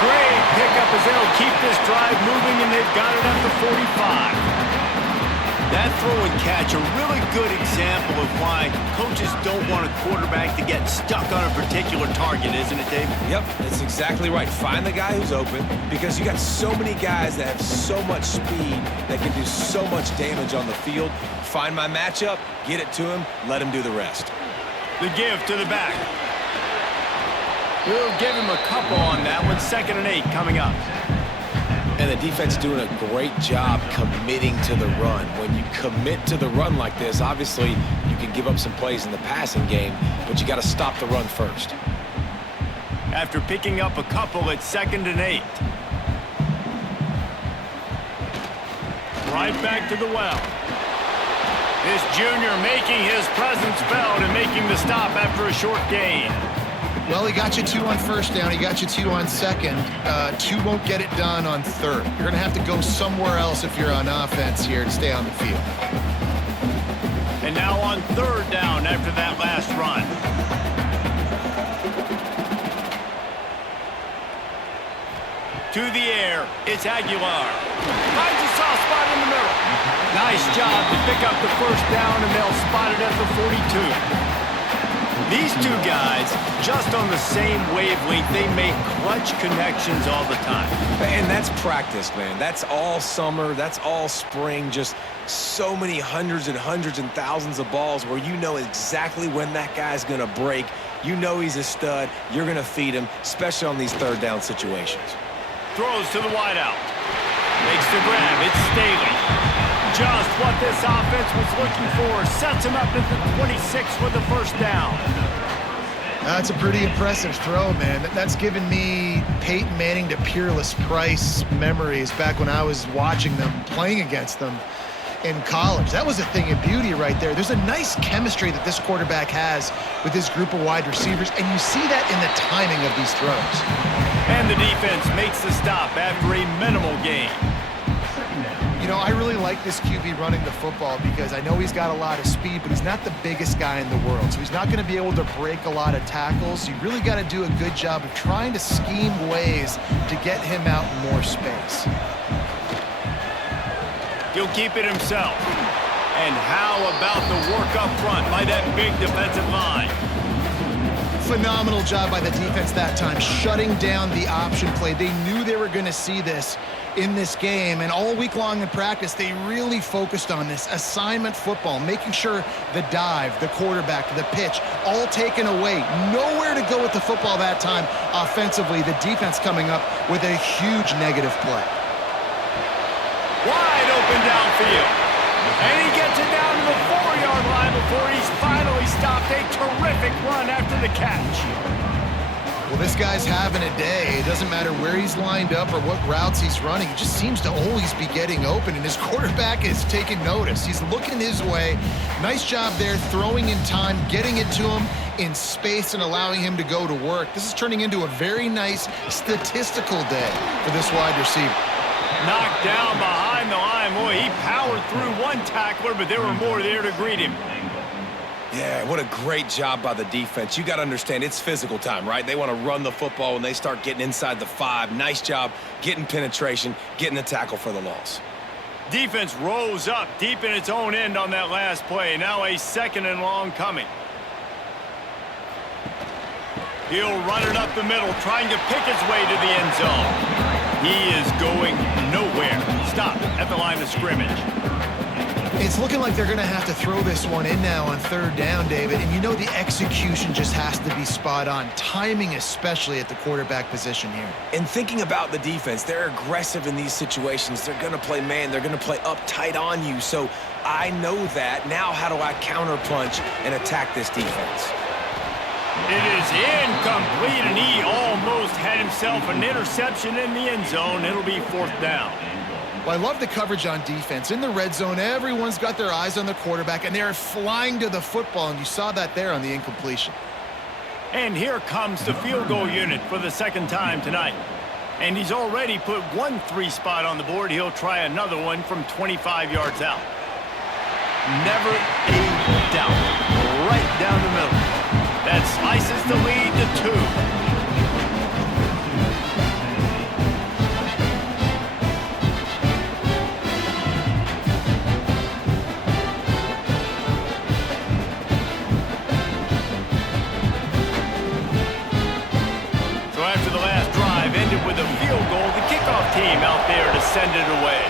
Great pickup as they'll keep this drive moving, and they've got it at the 45. That throw and catch, a really good example of why coaches don't want a quarterback to get stuck on a particular target, isn't it, Dave? Yep, that's exactly right. Find the guy who's open, because you got so many guys that have so much speed that can do so much damage on the field. Find my matchup, get it to him, let him do the rest. The give to the back. We'll give him a couple on that one. 2nd and 8 coming up. And the defense doing a great job committing to the run. When you commit to the run like this, obviously you can give up some plays in the passing game, but you got to stop the run first. After picking up a couple, it's 2nd and 8. Right back to the well. This junior making his presence felt and making the stop after a short gain. Well, he got you 2 on 1st down. He got you 2 on 2nd. 2 won't get it done on 3rd. You're going to have to go somewhere else if you're on offense here to stay on the field. And now on 3rd down after that last run. To the air, it's Aguilar. Finds a soft spot in the middle. Nice job to pick up the 1st down, and they'll spot it at the 42. These two guys, just on the same wavelength, they make clutch connections all the time. And that's practice, man. That's all summer. That's all spring. Just so many hundreds and thousands of balls where you know exactly when that guy's going to break. You know he's a stud. You're going to feed him, especially on these 3rd down situations. Throws to the wideout. Makes the grab. It's Staley. Just what this offense was looking for. Sets him up at the 26 with the 1st down. That's a pretty impressive throw, man. That's given me Peyton Manning to Peerless Price memories back when I was watching them, playing against them in college. That was a thing of beauty right there. There's a nice chemistry that this quarterback has with his group of wide receivers, and you see that in the timing of these throws. And the defense makes the stop after a minimal gain. You know, I really like this QB running the football because I know he's got a lot of speed, but he's not the biggest guy in the world. So he's not going to be able to break a lot of tackles. You really got to do a good job of trying to scheme ways to get him out in more space. He'll keep it himself. And how about the work up front by that big defensive line? Phenomenal job by the defense that time, shutting down the option play. They knew they were going to see this in this game, and all week long in practice, they really focused on this assignment football, making sure the dive, the quarterback, the pitch, all taken away. Nowhere to go with the football that time offensively. The defense coming up with a huge negative play. Wide open downfield. And he gets it down to the 4-yard line before he's finally stopped. A terrific run after the catch. Well, this guy's having a day. It doesn't matter where he's lined up or what routes he's running. He just seems to always be getting open, and his quarterback is taking notice. He's looking his way. Nice job there, throwing in time, getting it to him in space and allowing him to go to work. This is turning into a very nice statistical day for this wide receiver. Knocked down behind the line. Boy, he powered through one tackler, but there were more there to greet him. Yeah, what a great job by the defense. You got to understand, it's physical time, right? They want to run the football when they start getting inside the 5. Nice job getting penetration, getting the tackle for the loss. Defense rose up deep in its own end on that last play. Now a 2nd and long coming. He'll run it up the middle, trying to pick his way to the end zone. He is going nowhere. Stop at the line of scrimmage. It's looking like they're going to have to throw this one in now on 3rd down, David. And you know the execution just has to be spot on. Timing especially at the quarterback position here. And thinking about the defense, they're aggressive in these situations. They're going to play man. They're going to play up tight on you. So I know that. Now how do I counterpunch and attack this defense? It is incomplete, and he almost had himself an interception in the end zone. It'll be 4th down. Well, I love the coverage on defense. In the red zone, everyone's got their eyes on the quarterback, and they're flying to the football, and you saw that there on the incompletion. And here comes the field goal unit for the 2nd time tonight. And he's already put one 3 spot on the board. He'll try another one from 25 yards out. Never a doubt. Right down the middle. That slices the lead to 2. With a field goal, the kickoff team out there to send it away.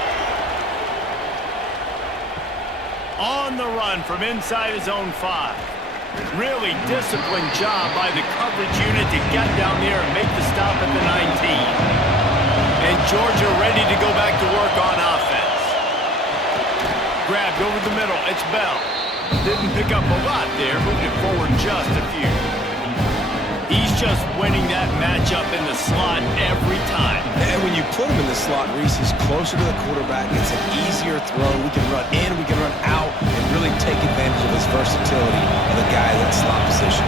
On the run from inside his own 5. Really disciplined job by the coverage unit to get down there and make the stop at the 19. And Georgia ready to go back to work on offense. Grabbed over the middle, it's Bell. Didn't pick up a lot there, moved it forward just a few. He's just winning that matchup in the slot every time. And when you put him in the slot, Reese, he's closer to the quarterback. It's an easier throw. We can run in, we can run out, and really take advantage of his versatility of the guy in that slot position.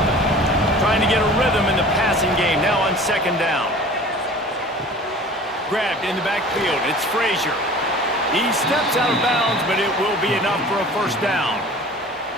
Trying to get a rhythm in the passing game now on 2nd down. Grabbed in the backfield. It's Frazier. He steps out of bounds, but it will be enough for a 1st down.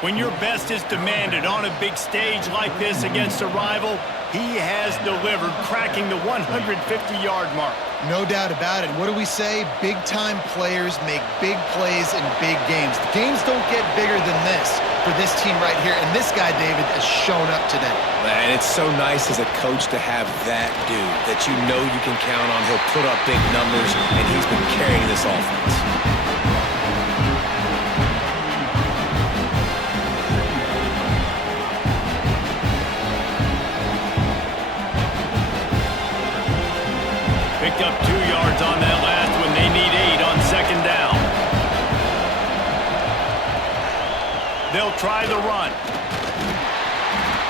When your best is demanded on a big stage like this against a rival, he has delivered, cracking the 150-yard mark. No doubt about it. What do we say? Big-time players make big plays in big games. The games don't get bigger than this for this team right here, and this guy, David, has shown up today. And it's so nice as a coach to have that dude that you know you can count on. He'll put up big numbers, and he's been carrying this offense. Picked up 2 yards on that last one. They need 8 on 2nd down. They'll try the run.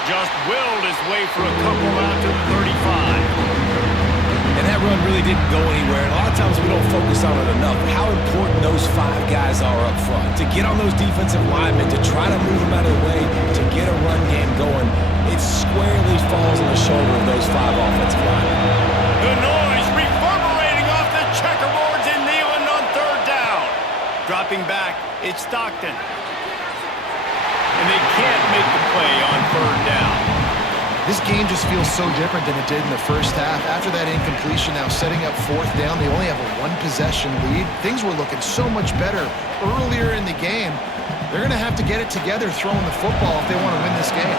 Just willed his way for a couple out to the 35. And that run really didn't go anywhere. And a lot of times we don't focus on it enough. But how important those 5 guys are up front. To get on those defensive linemen, to try to move them out of the way, to get a run game going, it squarely falls on the shoulder of those 5 offensive linemen. The noise reverberating off the checkerboards in Neyland on 3rd down. Dropping back, it's Stockton. And they can't make the play on 3rd down. This game just feels so different than it did in the first half. After that incompletion, now setting up 4th down, they only have a 1-possession lead. Things were looking so much better earlier in the game. They're going to have to get it together throwing the football if they want to win this game.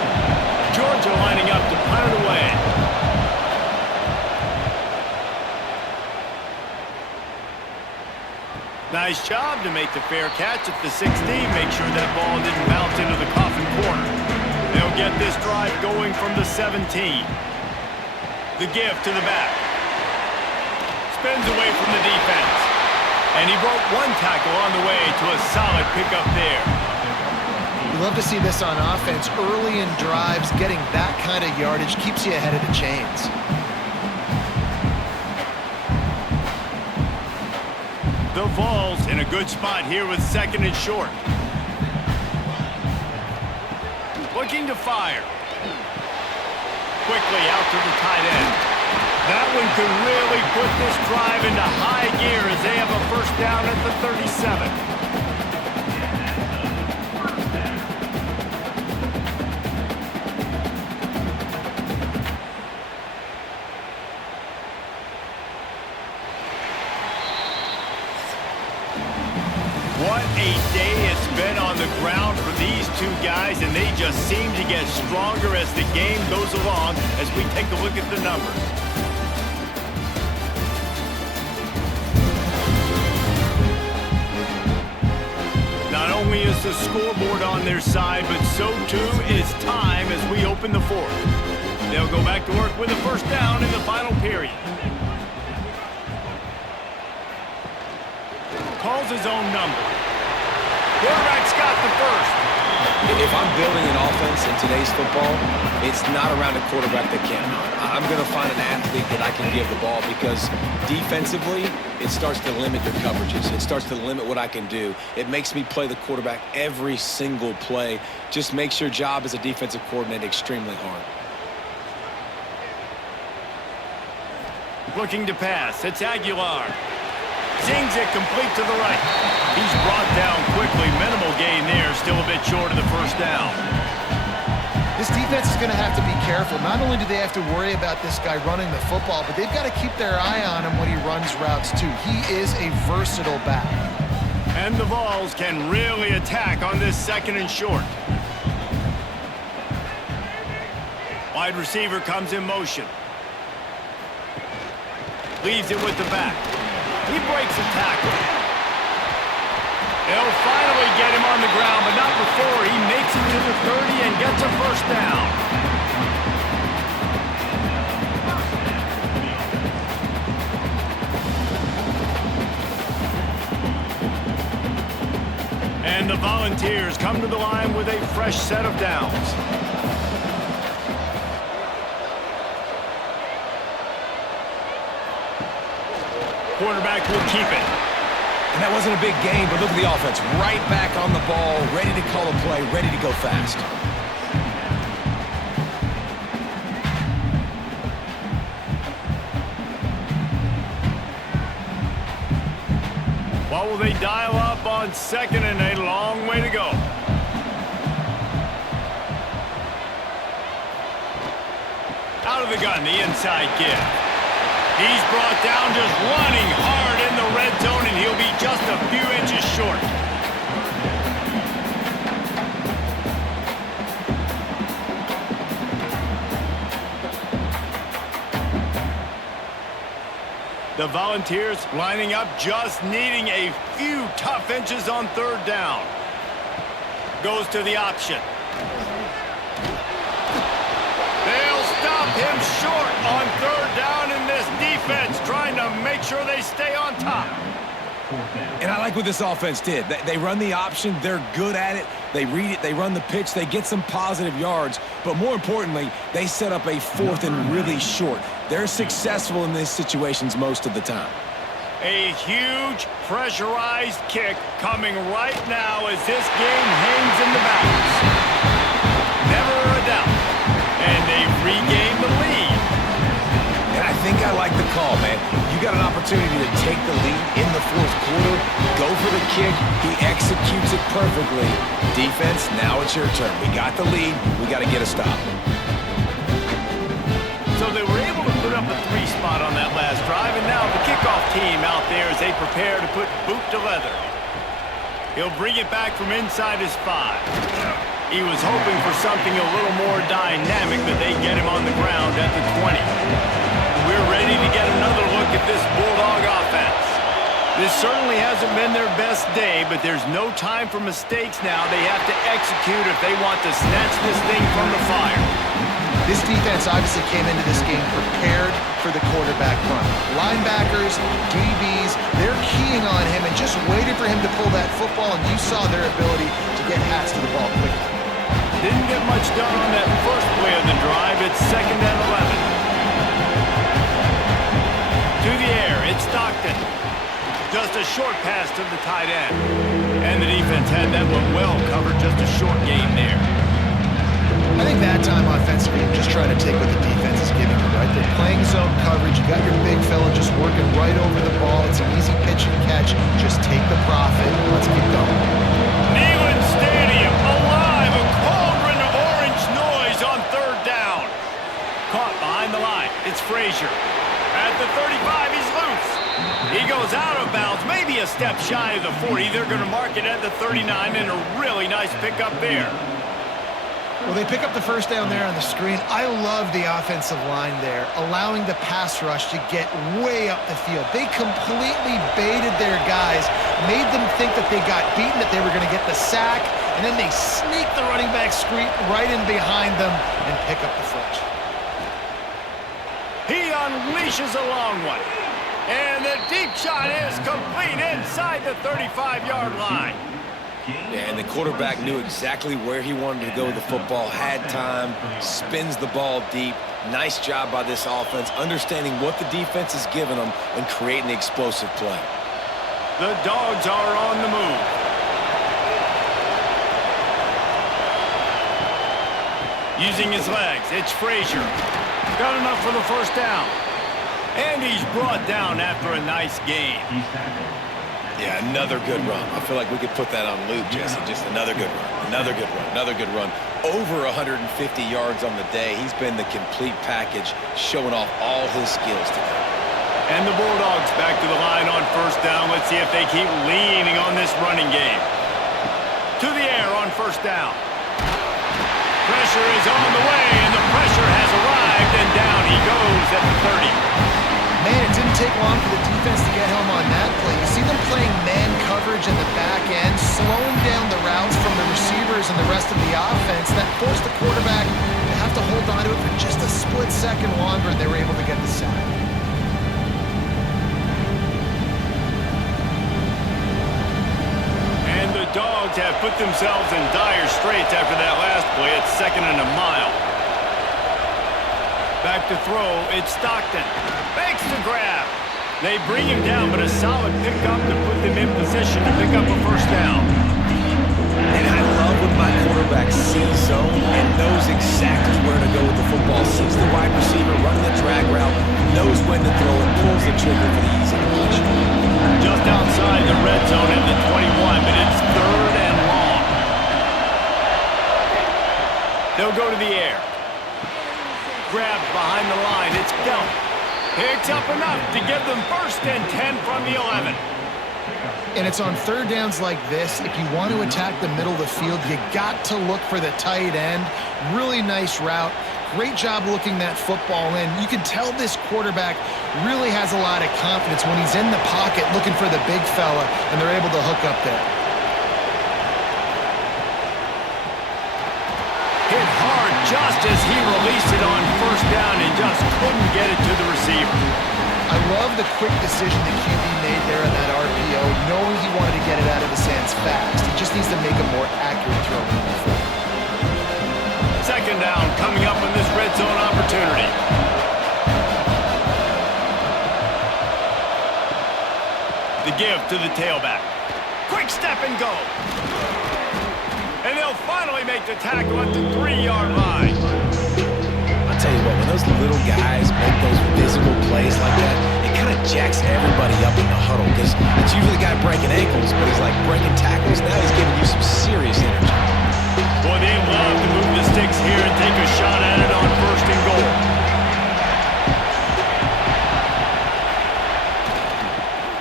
Georgia lining up to punt it away. Nice job to make the fair catch at the 16. Make sure that ball didn't bounce into the coffin corner. They'll get this drive going from the 17. The give to the back. Spins away from the defense. And he broke 1 tackle on the way to a solid pickup there. You love to see this on offense. Early in drives, getting that kind of yardage keeps you ahead of the chains. The Vols in a good spot here with 2nd and short. Looking to fire. Quickly out to the tight end. That one could really put this drive into high gear as they have a first down at the 37. What a day it's been on the ground for these two guys, and they just seem to get stronger as the game goes along as we take a look at the numbers. Not only is the scoreboard on their side, but so too is time as we open the fourth. They'll go back to work with a first down in the final period. Calls his own number. Quarterback's got the first. If I'm building an offense in today's football, it's not around a quarterback that can't run. I'm going to find an athlete that I can give the ball because defensively, it starts to limit your coverages. It starts to limit what I can do. It makes me play the quarterback every single play. Just makes your job as a defensive coordinator extremely hard. Looking to pass. It's Aguilar. Zings it complete to the right. He's brought down quickly. Minimal gain there. Still a bit short of the first down. This defense is going to have to be careful. Not only do they have to worry about this guy running the football, but they've got to keep their eye on him when he runs routes too. He is a versatile back. And the Vols can really attack on this second and short. Wide receiver comes in motion. Leaves it with the back. He breaks a tackle. They'll finally get him on the ground, but not before he makes it to the 30 and gets a first down. And the Volunteers come to the line with a fresh set of downs. Quarterback will keep it. And that wasn't a big gain, but look at the offense. Right back on the ball, ready to call a play, ready to go fast. What will they dial up on second and a long way to go? Out of the gun, the inside give. He's brought down just running hard in the red zone, and he'll be just a few inches short. The Volunteers lining up, just needing a few tough inches on third down. Goes to the option. They'll stop him short on third down in this defense, trying to make sure they stay on top. And I like what this offense did. They run the option. They're good at it. They read it. They run the pitch. They get some positive yards. But more importantly, they set up a fourth and really short. They're successful in these situations most of the time. A huge pressurized kick coming right now as this game hangs in the balance. Never a doubt. And they've regained the lead. And I think I like the call, man. You got an opportunity to take the lead in the fourth quarter. Go for the kick. He executes it perfectly. Defense, now it's your turn. We got the lead. We got to get a stop. So they were able to put up a 3 spot on that last drive, and now the kickoff team out there as they prepare to put boot to leather. He'll bring it back from inside his 5. He was hoping for something a little more dynamic, but they get him on the ground at the 20. We're ready to get another look at this Bulldog offense. This certainly hasn't been their best day, but there's no time for mistakes now. They have to execute if they want to snatch this thing from the fire. This defense obviously came into this game prepared for the quarterback run. Linebackers, DBs, they're keying on him and just waiting for him to pull that football, and you saw their ability to get hats to the ball quickly. Didn't get much done on that first play of the drive. It's 2nd and 11. To the air, it's Stockton. Just a short pass to the tight end. And the defense had that one well covered, just a short gain there. I think that that time offensively, you just try to take what the defense is giving you, right? They're playing zone coverage. You got your big fella just working right over the ball. It's an easy pitch and catch. Just take the profit. Let's keep going. Neyland Stadium alive, a cauldron of orange noise on third down. Caught behind the line. It's Frazier. At the 35, he's loose. He goes out of bounds, maybe a step shy of the 40. They're going to mark it at the 39, and a really nice pickup there. Well, they pick up the first down there on the screen. I love the offensive line there, allowing the pass rush to get way up the field. They completely baited their guys, made them think that they got beaten, that they were going to get the sack, and then they sneak the running back screen right in behind them and pick up the first. He unleashes a long one. And the deep shot is complete inside the 35-yard line. Yeah, and the quarterback knew exactly where he wanted to go with the football, had time, spins the ball deep. Nice job by this offense, understanding what the defense is giving them and creating the explosive play. The Dogs are on the move. Using his legs, it's Frazier. Got enough for the first down. And he's brought down after a nice gain. Yeah, another good run. I feel like we could put that on loop, Jesse. Just another good run, another good run, another good run. Over 150 yards on the day. He's been the complete package, showing off all his skills today. And the Bulldogs back to the line on first down. Let's see if they keep leaning on this running game. To the air on first down. Pressure is on the way, and the pressure has arrived, and down he goes at the 30. Man, it didn't take long for the defense to get home on that play. You see them playing man coverage in the back end, slowing down the routes from the receivers and the rest of the offense. That forced the quarterback to have to hold on to it for just a split second longer, and they were able to get the sack. And the Dogs have put themselves in dire straits after that last play. It's 2nd and a mile. Back to throw, it's Stockton. Makes the grab. They bring him down, but a solid pickup to put them in position to pick up a first down. And I love when my quarterback sees zone and knows exactly where to go with the football. Sees the wide receiver running the drag route, knows when to throw it, pulls the trigger for the easy completion. Just outside the red zone at the 21, but it's 3rd and long. They'll go to the air. Grabbed behind the line, it's Bell. Picks up enough to give them 1st and 10 from the 11. And it's on third downs like this. If you want to attack the middle of the field, you got to look for the tight end. Really nice route. Great job looking that football in. You can tell this quarterback really has a lot of confidence when he's in the pocket looking for the big fella, and they're able to hook up there. Hit hard just as he released it on first down and just couldn't get it to the receiver. I love the quick decision the QB made there in that RPO, knowing he wanted to get it out of his hands fast. He just needs to make a more accurate throw moving forward. 2nd down coming up on this red zone opportunity. The give to the tailback. Quick step and go. And they'll finally make the tackle at the 3-yard line. I'll tell you what, when those little guys make those physical plays like that, it kind of jacks everybody up in the huddle because it's usually the guy breaking ankles, but he's like breaking tackles. Now he's giving you some serious energy. Boy, they love to move the sticks here and take a shot at it on 1st and goal.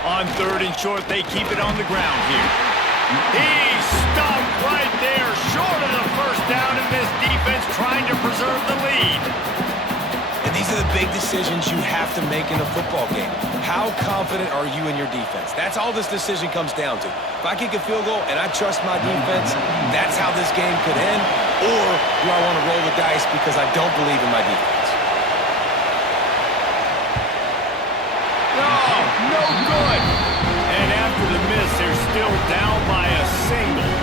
On 3rd and short, they keep it on the ground here. He's stopped right there, short of the first down, and this defense trying to preserve the lead. And these are the big decisions you have to make in a football game. How confident are you in your defense? That's all this decision comes down to. If I kick a field goal and I trust my defense, that's how this game could end. Or do I want to roll the dice because I don't believe in my defense? No good. And after the miss, they're still down by a single.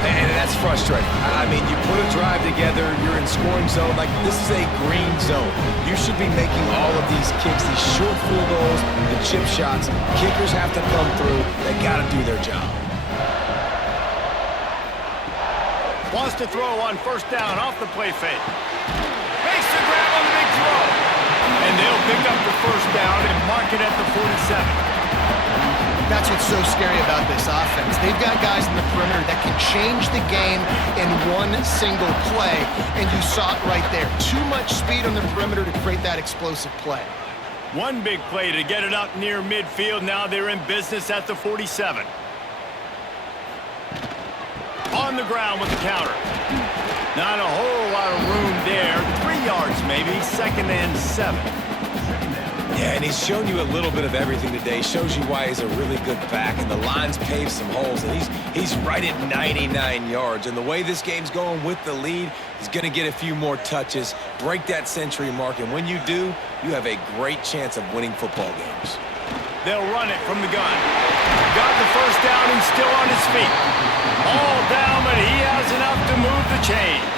And that's frustrating. I mean, you put a drive together, you're in scoring zone. Like, this is a green zone. You should be making all of these kicks, these short field goals, the chip shots. Kickers have to come through. They got to do their job. Wants to throw on first down off the play fake. Makes the grab on the big throw. And they'll pick up the first down and mark it at the 47. That's what's so scary about this offense. They've got guys in the perimeter that can change the game in one single play, and you saw it right there. Too much speed on the perimeter to create that explosive play. One big play to get it up near midfield. Now they're in business at the 47. On the ground with the counter. Not a whole lot of room there. 3 yards maybe, 2nd and 7. Yeah, and he's shown you a little bit of everything today. Shows you why he's a really good back, and the line's paved some holes, and he's right at 99 yards. And the way this game's going with the lead, he's going to get a few more touches, break that century mark, and when you do, you have a great chance of winning football games. They'll run it from the gun. Got the first down and still on his feet. All down, but he has enough to move the chains.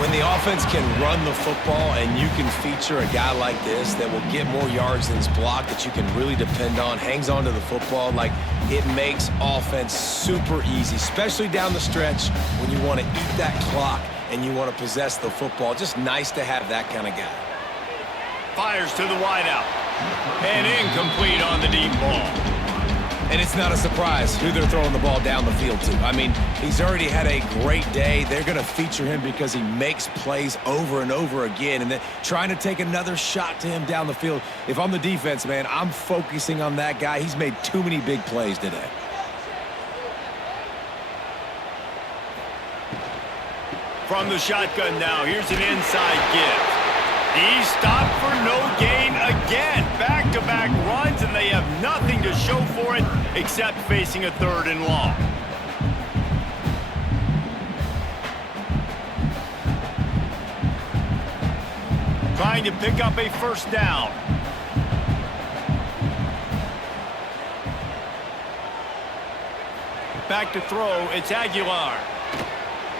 When the offense can run the football and you can feature a guy like this that will get more yards than his block, that you can really depend on, hangs on to the football, like, it makes offense super easy, especially down the stretch when you want to eat that clock and you want to possess the football. Just nice to have that kind of guy. Fires to the wideout. And incomplete on the deep ball. And it's not a surprise who they're throwing the ball down the field to. I mean, he's already had a great day. They're going to feature him because he makes plays over and over again. And then trying to take another shot to him down the field. If I'm the defense, man, I'm focusing on that guy. He's made too many big plays today. From the shotgun now, here's an inside give. He's stopped for no gain again. Back-to-back runs, and they have nothing to show for it except facing a 3rd and long. Trying to pick up a first down. Back to throw, it's Aguilar.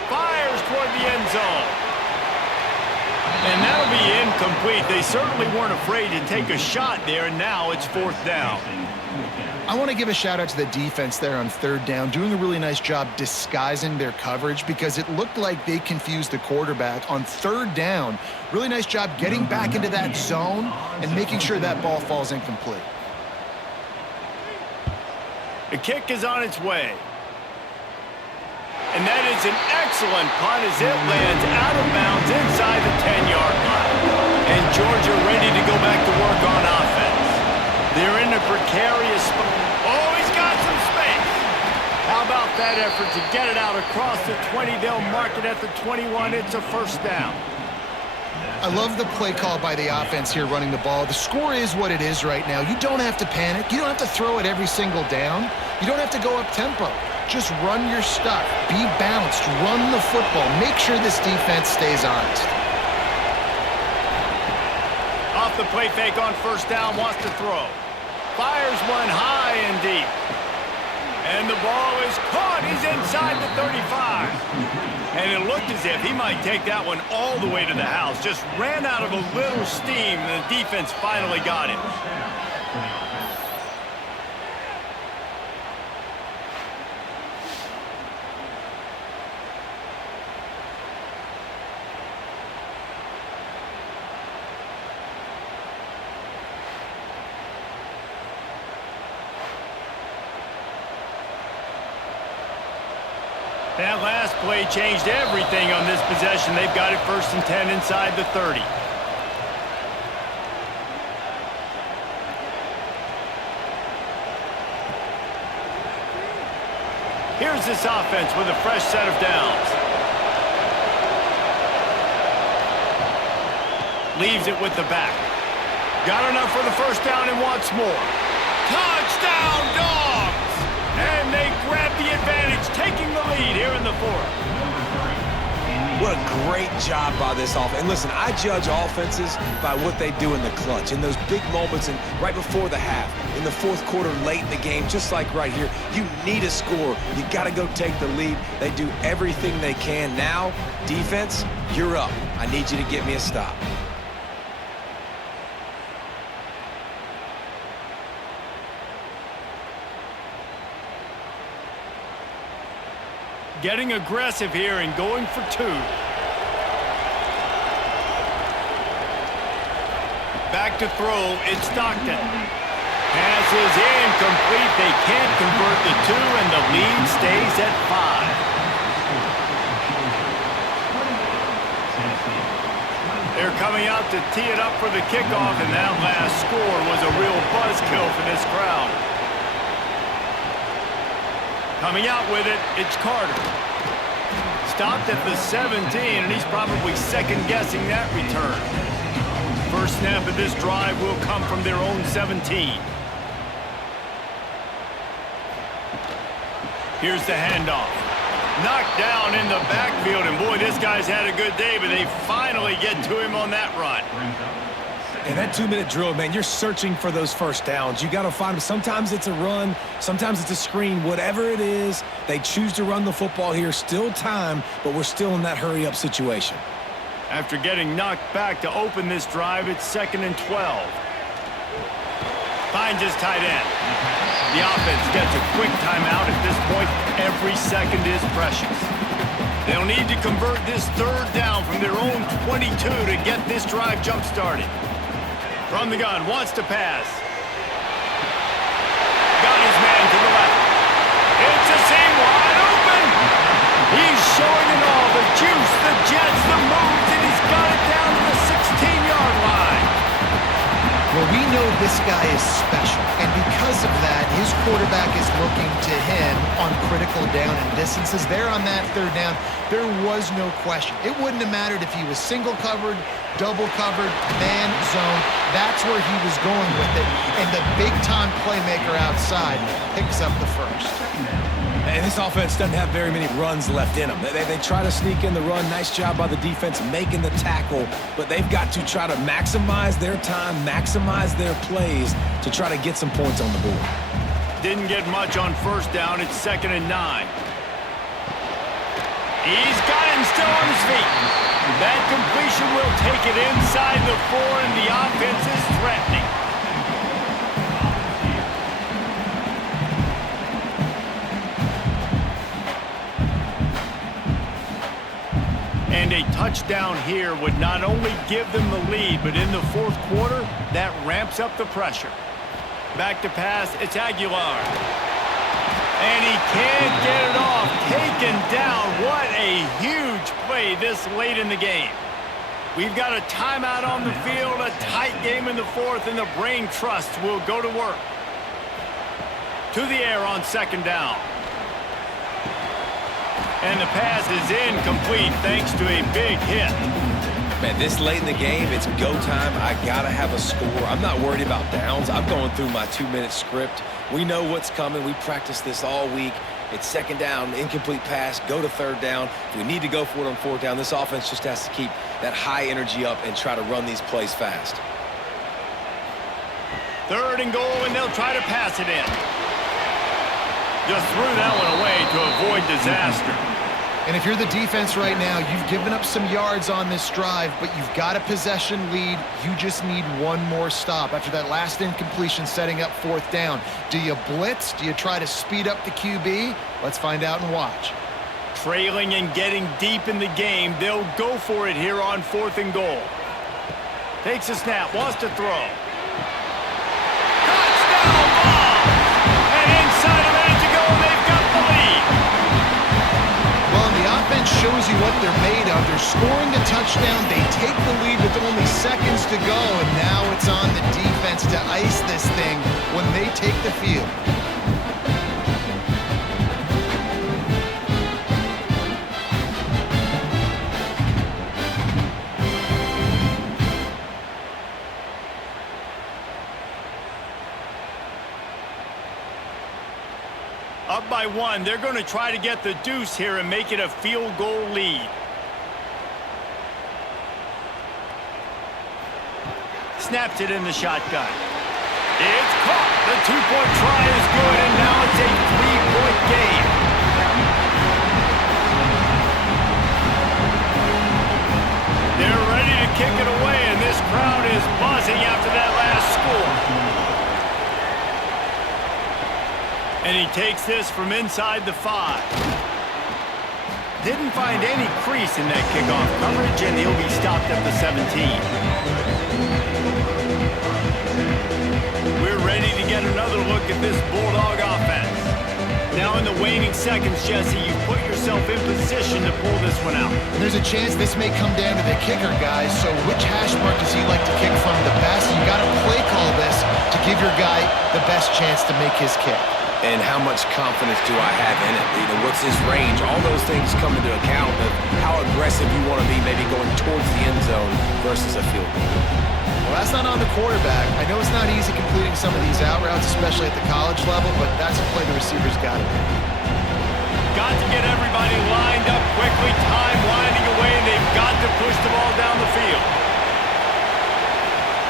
Fires toward the end zone. And that'll be incomplete. They certainly weren't afraid to take a shot there, and now it's 4th down. I want to give a shout out to the defense there on 3rd down, doing a really nice job disguising their coverage because it looked like they confused the quarterback on 3rd down. Really nice job getting back into that zone and making sure that ball falls incomplete. The kick is on its way. And that is an excellent punt as it lands out of bounds inside the 10-yard line. And Georgia ready to go back to work on offense. They're in a precarious spot. Oh, he's got some space. How about that effort to get it out across the 20? They'll mark it at the 21. It's a first down. I love the play call by the offense here running the ball. The score is what it is right now. You don't have to panic. You don't have to throw it every single down. You don't have to go up tempo. Just run your stuff. Be balanced. Run the football. Make sure this defense stays honest. Off the play fake on first down, wants to throw. Fires one high and deep. And the ball is caught. He's inside the 35. And it looked as if he might take that one all the way to the house. Just ran out of a little steam, and the defense finally got him. That last play changed everything on this possession. They've got it 1st and 10 inside the 30. Here's this offense with a fresh set of downs. Leaves it with the back. Got enough for the first down and wants more. Touchdown, Dawgs! And they grab the advantage, taking the lead here in the 4th. What a great job by this offense. And listen, I judge offenses by what they do in the clutch, in those big moments and right before the half, in the 4th quarter, late in the game, just like right here. You need a score. You got to go take the lead. They do everything they can. Now, defense, you're up. I need you to get me a stop. Getting aggressive here and going for 2. Back to throw, it's Stockton. Pass is incomplete. They can't convert the 2, and the lead stays at 5. They're coming out to tee it up for the kickoff, and that last score was a real buzzkill for this crowd. Coming out with it, it's Carter. Stopped at the 17, and he's probably second-guessing that return. First snap of this drive will come from their own 17. Here's the handoff. Knocked down in the backfield, and boy, this guy's had a good day, but they finally get to him on that run. And that 2-minute drill, man, you're searching for those first downs. You got to find them. Sometimes it's a run, sometimes it's a screen. Whatever it is, they choose to run the football here. Still time, but we're still in that hurry-up situation. After getting knocked back to open this drive, it's 2nd and 12. Finds his tight end. The offense gets a quick timeout at this point. Every second is precious. They'll need to convert this 3rd down from their own 22 to get this drive jump-started. From the gun, wants to pass. Got his man to the left. It's a seam wide open. He's showing it all. The juice, the jets, the moves, and he's got it down to the 16-yard line. Well, we know this guy is special, and because of that, his quarterback is looking to him on critical down and distances. There on that 3rd down, there was no question. It wouldn't have mattered if he was single covered, double covered, man, zone. That's where he was going with it, and the big-time playmaker outside picks up the first. And this offense doesn't have very many runs left in them. They try to sneak in the run. Nice job by the defense making the tackle, but they've got to try to maximize their time, maximize their plays to try to get some points on the board. Didn't get much on 1st down. It's 2nd and 9. He's got him still on his feet. That completion will take it inside the 4, and the offense is threatening. And a touchdown here would not only give them the lead, but in the 4th quarter, that ramps up the pressure. Back to pass, it's Aguilar. And he can't get it off. Taken down. What a huge play this late in the game. We've got a timeout on the field, a tight game in the 4th, and the brain trust will go to work. To the air on 2nd down. And the pass is incomplete thanks to a big hit. Man, this late in the game, it's go time. I got to have a score. I'm not worried about downs. I'm going through my 2-minute script. We know what's coming. We practiced this all week. It's 2nd down, incomplete pass, go to 3rd down. If we need to go for it on 4th down, this offense just has to keep that high energy up and try to run these plays fast. 3rd and goal, and they'll try to pass it in. Just threw that one away to avoid disaster. And if you're the defense right now, you've given up some yards on this drive, but you've got a possession lead. You just need one more stop after that last incompletion setting up 4th down. Do you blitz? Do you try to speed up the QB? Let's find out and watch. Trailing and getting deep in the game, they'll go for it here on 4th and goal. Takes a snap, wants to throw. Touchdown ball! And inside a minute to go, they've got the lead. Offense shows you what they're made of. They're scoring a touchdown. They take the lead with only seconds to go, and now it's on the defense to ice this thing when they take the field. Up by 1, they're going to try to get the deuce here and make it a field goal lead. Snaps it in the shotgun. It's caught. The 2-point try is good, and now it's a 3-point game. They're ready to kick it away, and this crowd is buzzing after that last score. And he takes this from inside the 5. Didn't find any crease in that kickoff coverage, and he'll be stopped at the 17. We're ready to get another look at this Bulldog offense. Now in the waning seconds, Jesse, you put yourself in position to pull this one out. There's a chance this may come down to the kicker, guys, so which hash mark does he like to kick from the best? You got to play call this to give your guy the best chance to make his kick. And how much confidence do I have in it? What's his range? All those things come into account of how aggressive you want to be, maybe going towards the end zone versus a field goal. Well, that's not on the quarterback. I know it's not easy completing some of these out routes, especially at the college level, but that's a play the receiver's got to make. Got to get everybody lined up quickly, time winding away, and they've got to push the ball down the field.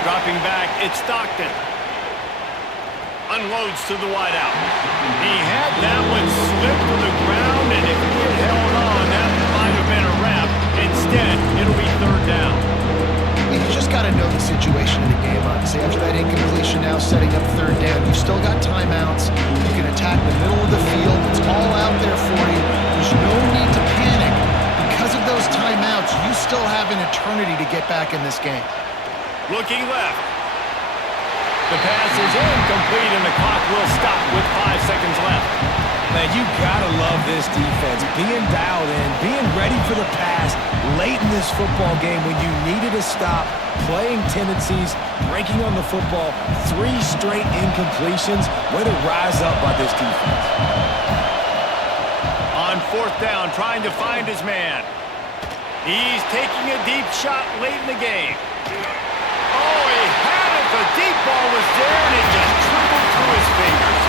Dropping back, it's Stockton. Unloads to the wideout. He had that one slip to the ground, and if he had held on, that might have been a wrap. Instead, it'll be third down. You just got to know the situation of the game, obviously. After that incompletion now setting up third down, you've still got timeouts. You can attack the middle of the field. It's all out there for you. There's no need to panic. Because of those timeouts, you still have an eternity to get back in this game. Looking left. The pass is incomplete, and the clock will stop with 5 seconds left. Man, you gotta love this defense. Being dialed in, being ready for the pass late in this football game when you needed a stop, playing tendencies, breaking on the football, 3 straight incompletions. Way to rise up by this defense. On fourth down, trying to find his man. He's taking a deep shot late in the game. Oh, he had it. The deep ball was there, and it just dribbled through his fingers.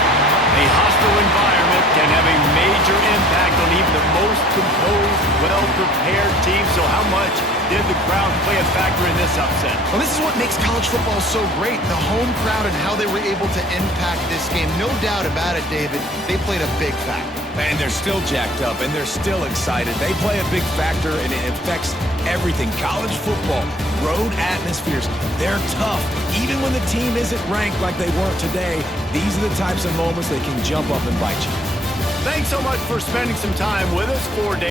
A hostile environment can have a major impact on even the most composed, well-prepared team. So how much did the crowd play a factor in this upset? Well, this is what makes college football so great, the home crowd and how they were able to impact this game. No doubt about it, David. They played a big factor. And they're still jacked up, and they're still excited. They play a big factor, and it affects everything. College football, road atmospheres, they're tough. Even when the team isn't ranked like they weren't today, these are the types of moments that can jump up and bite you. Thanks so much for spending some time with us for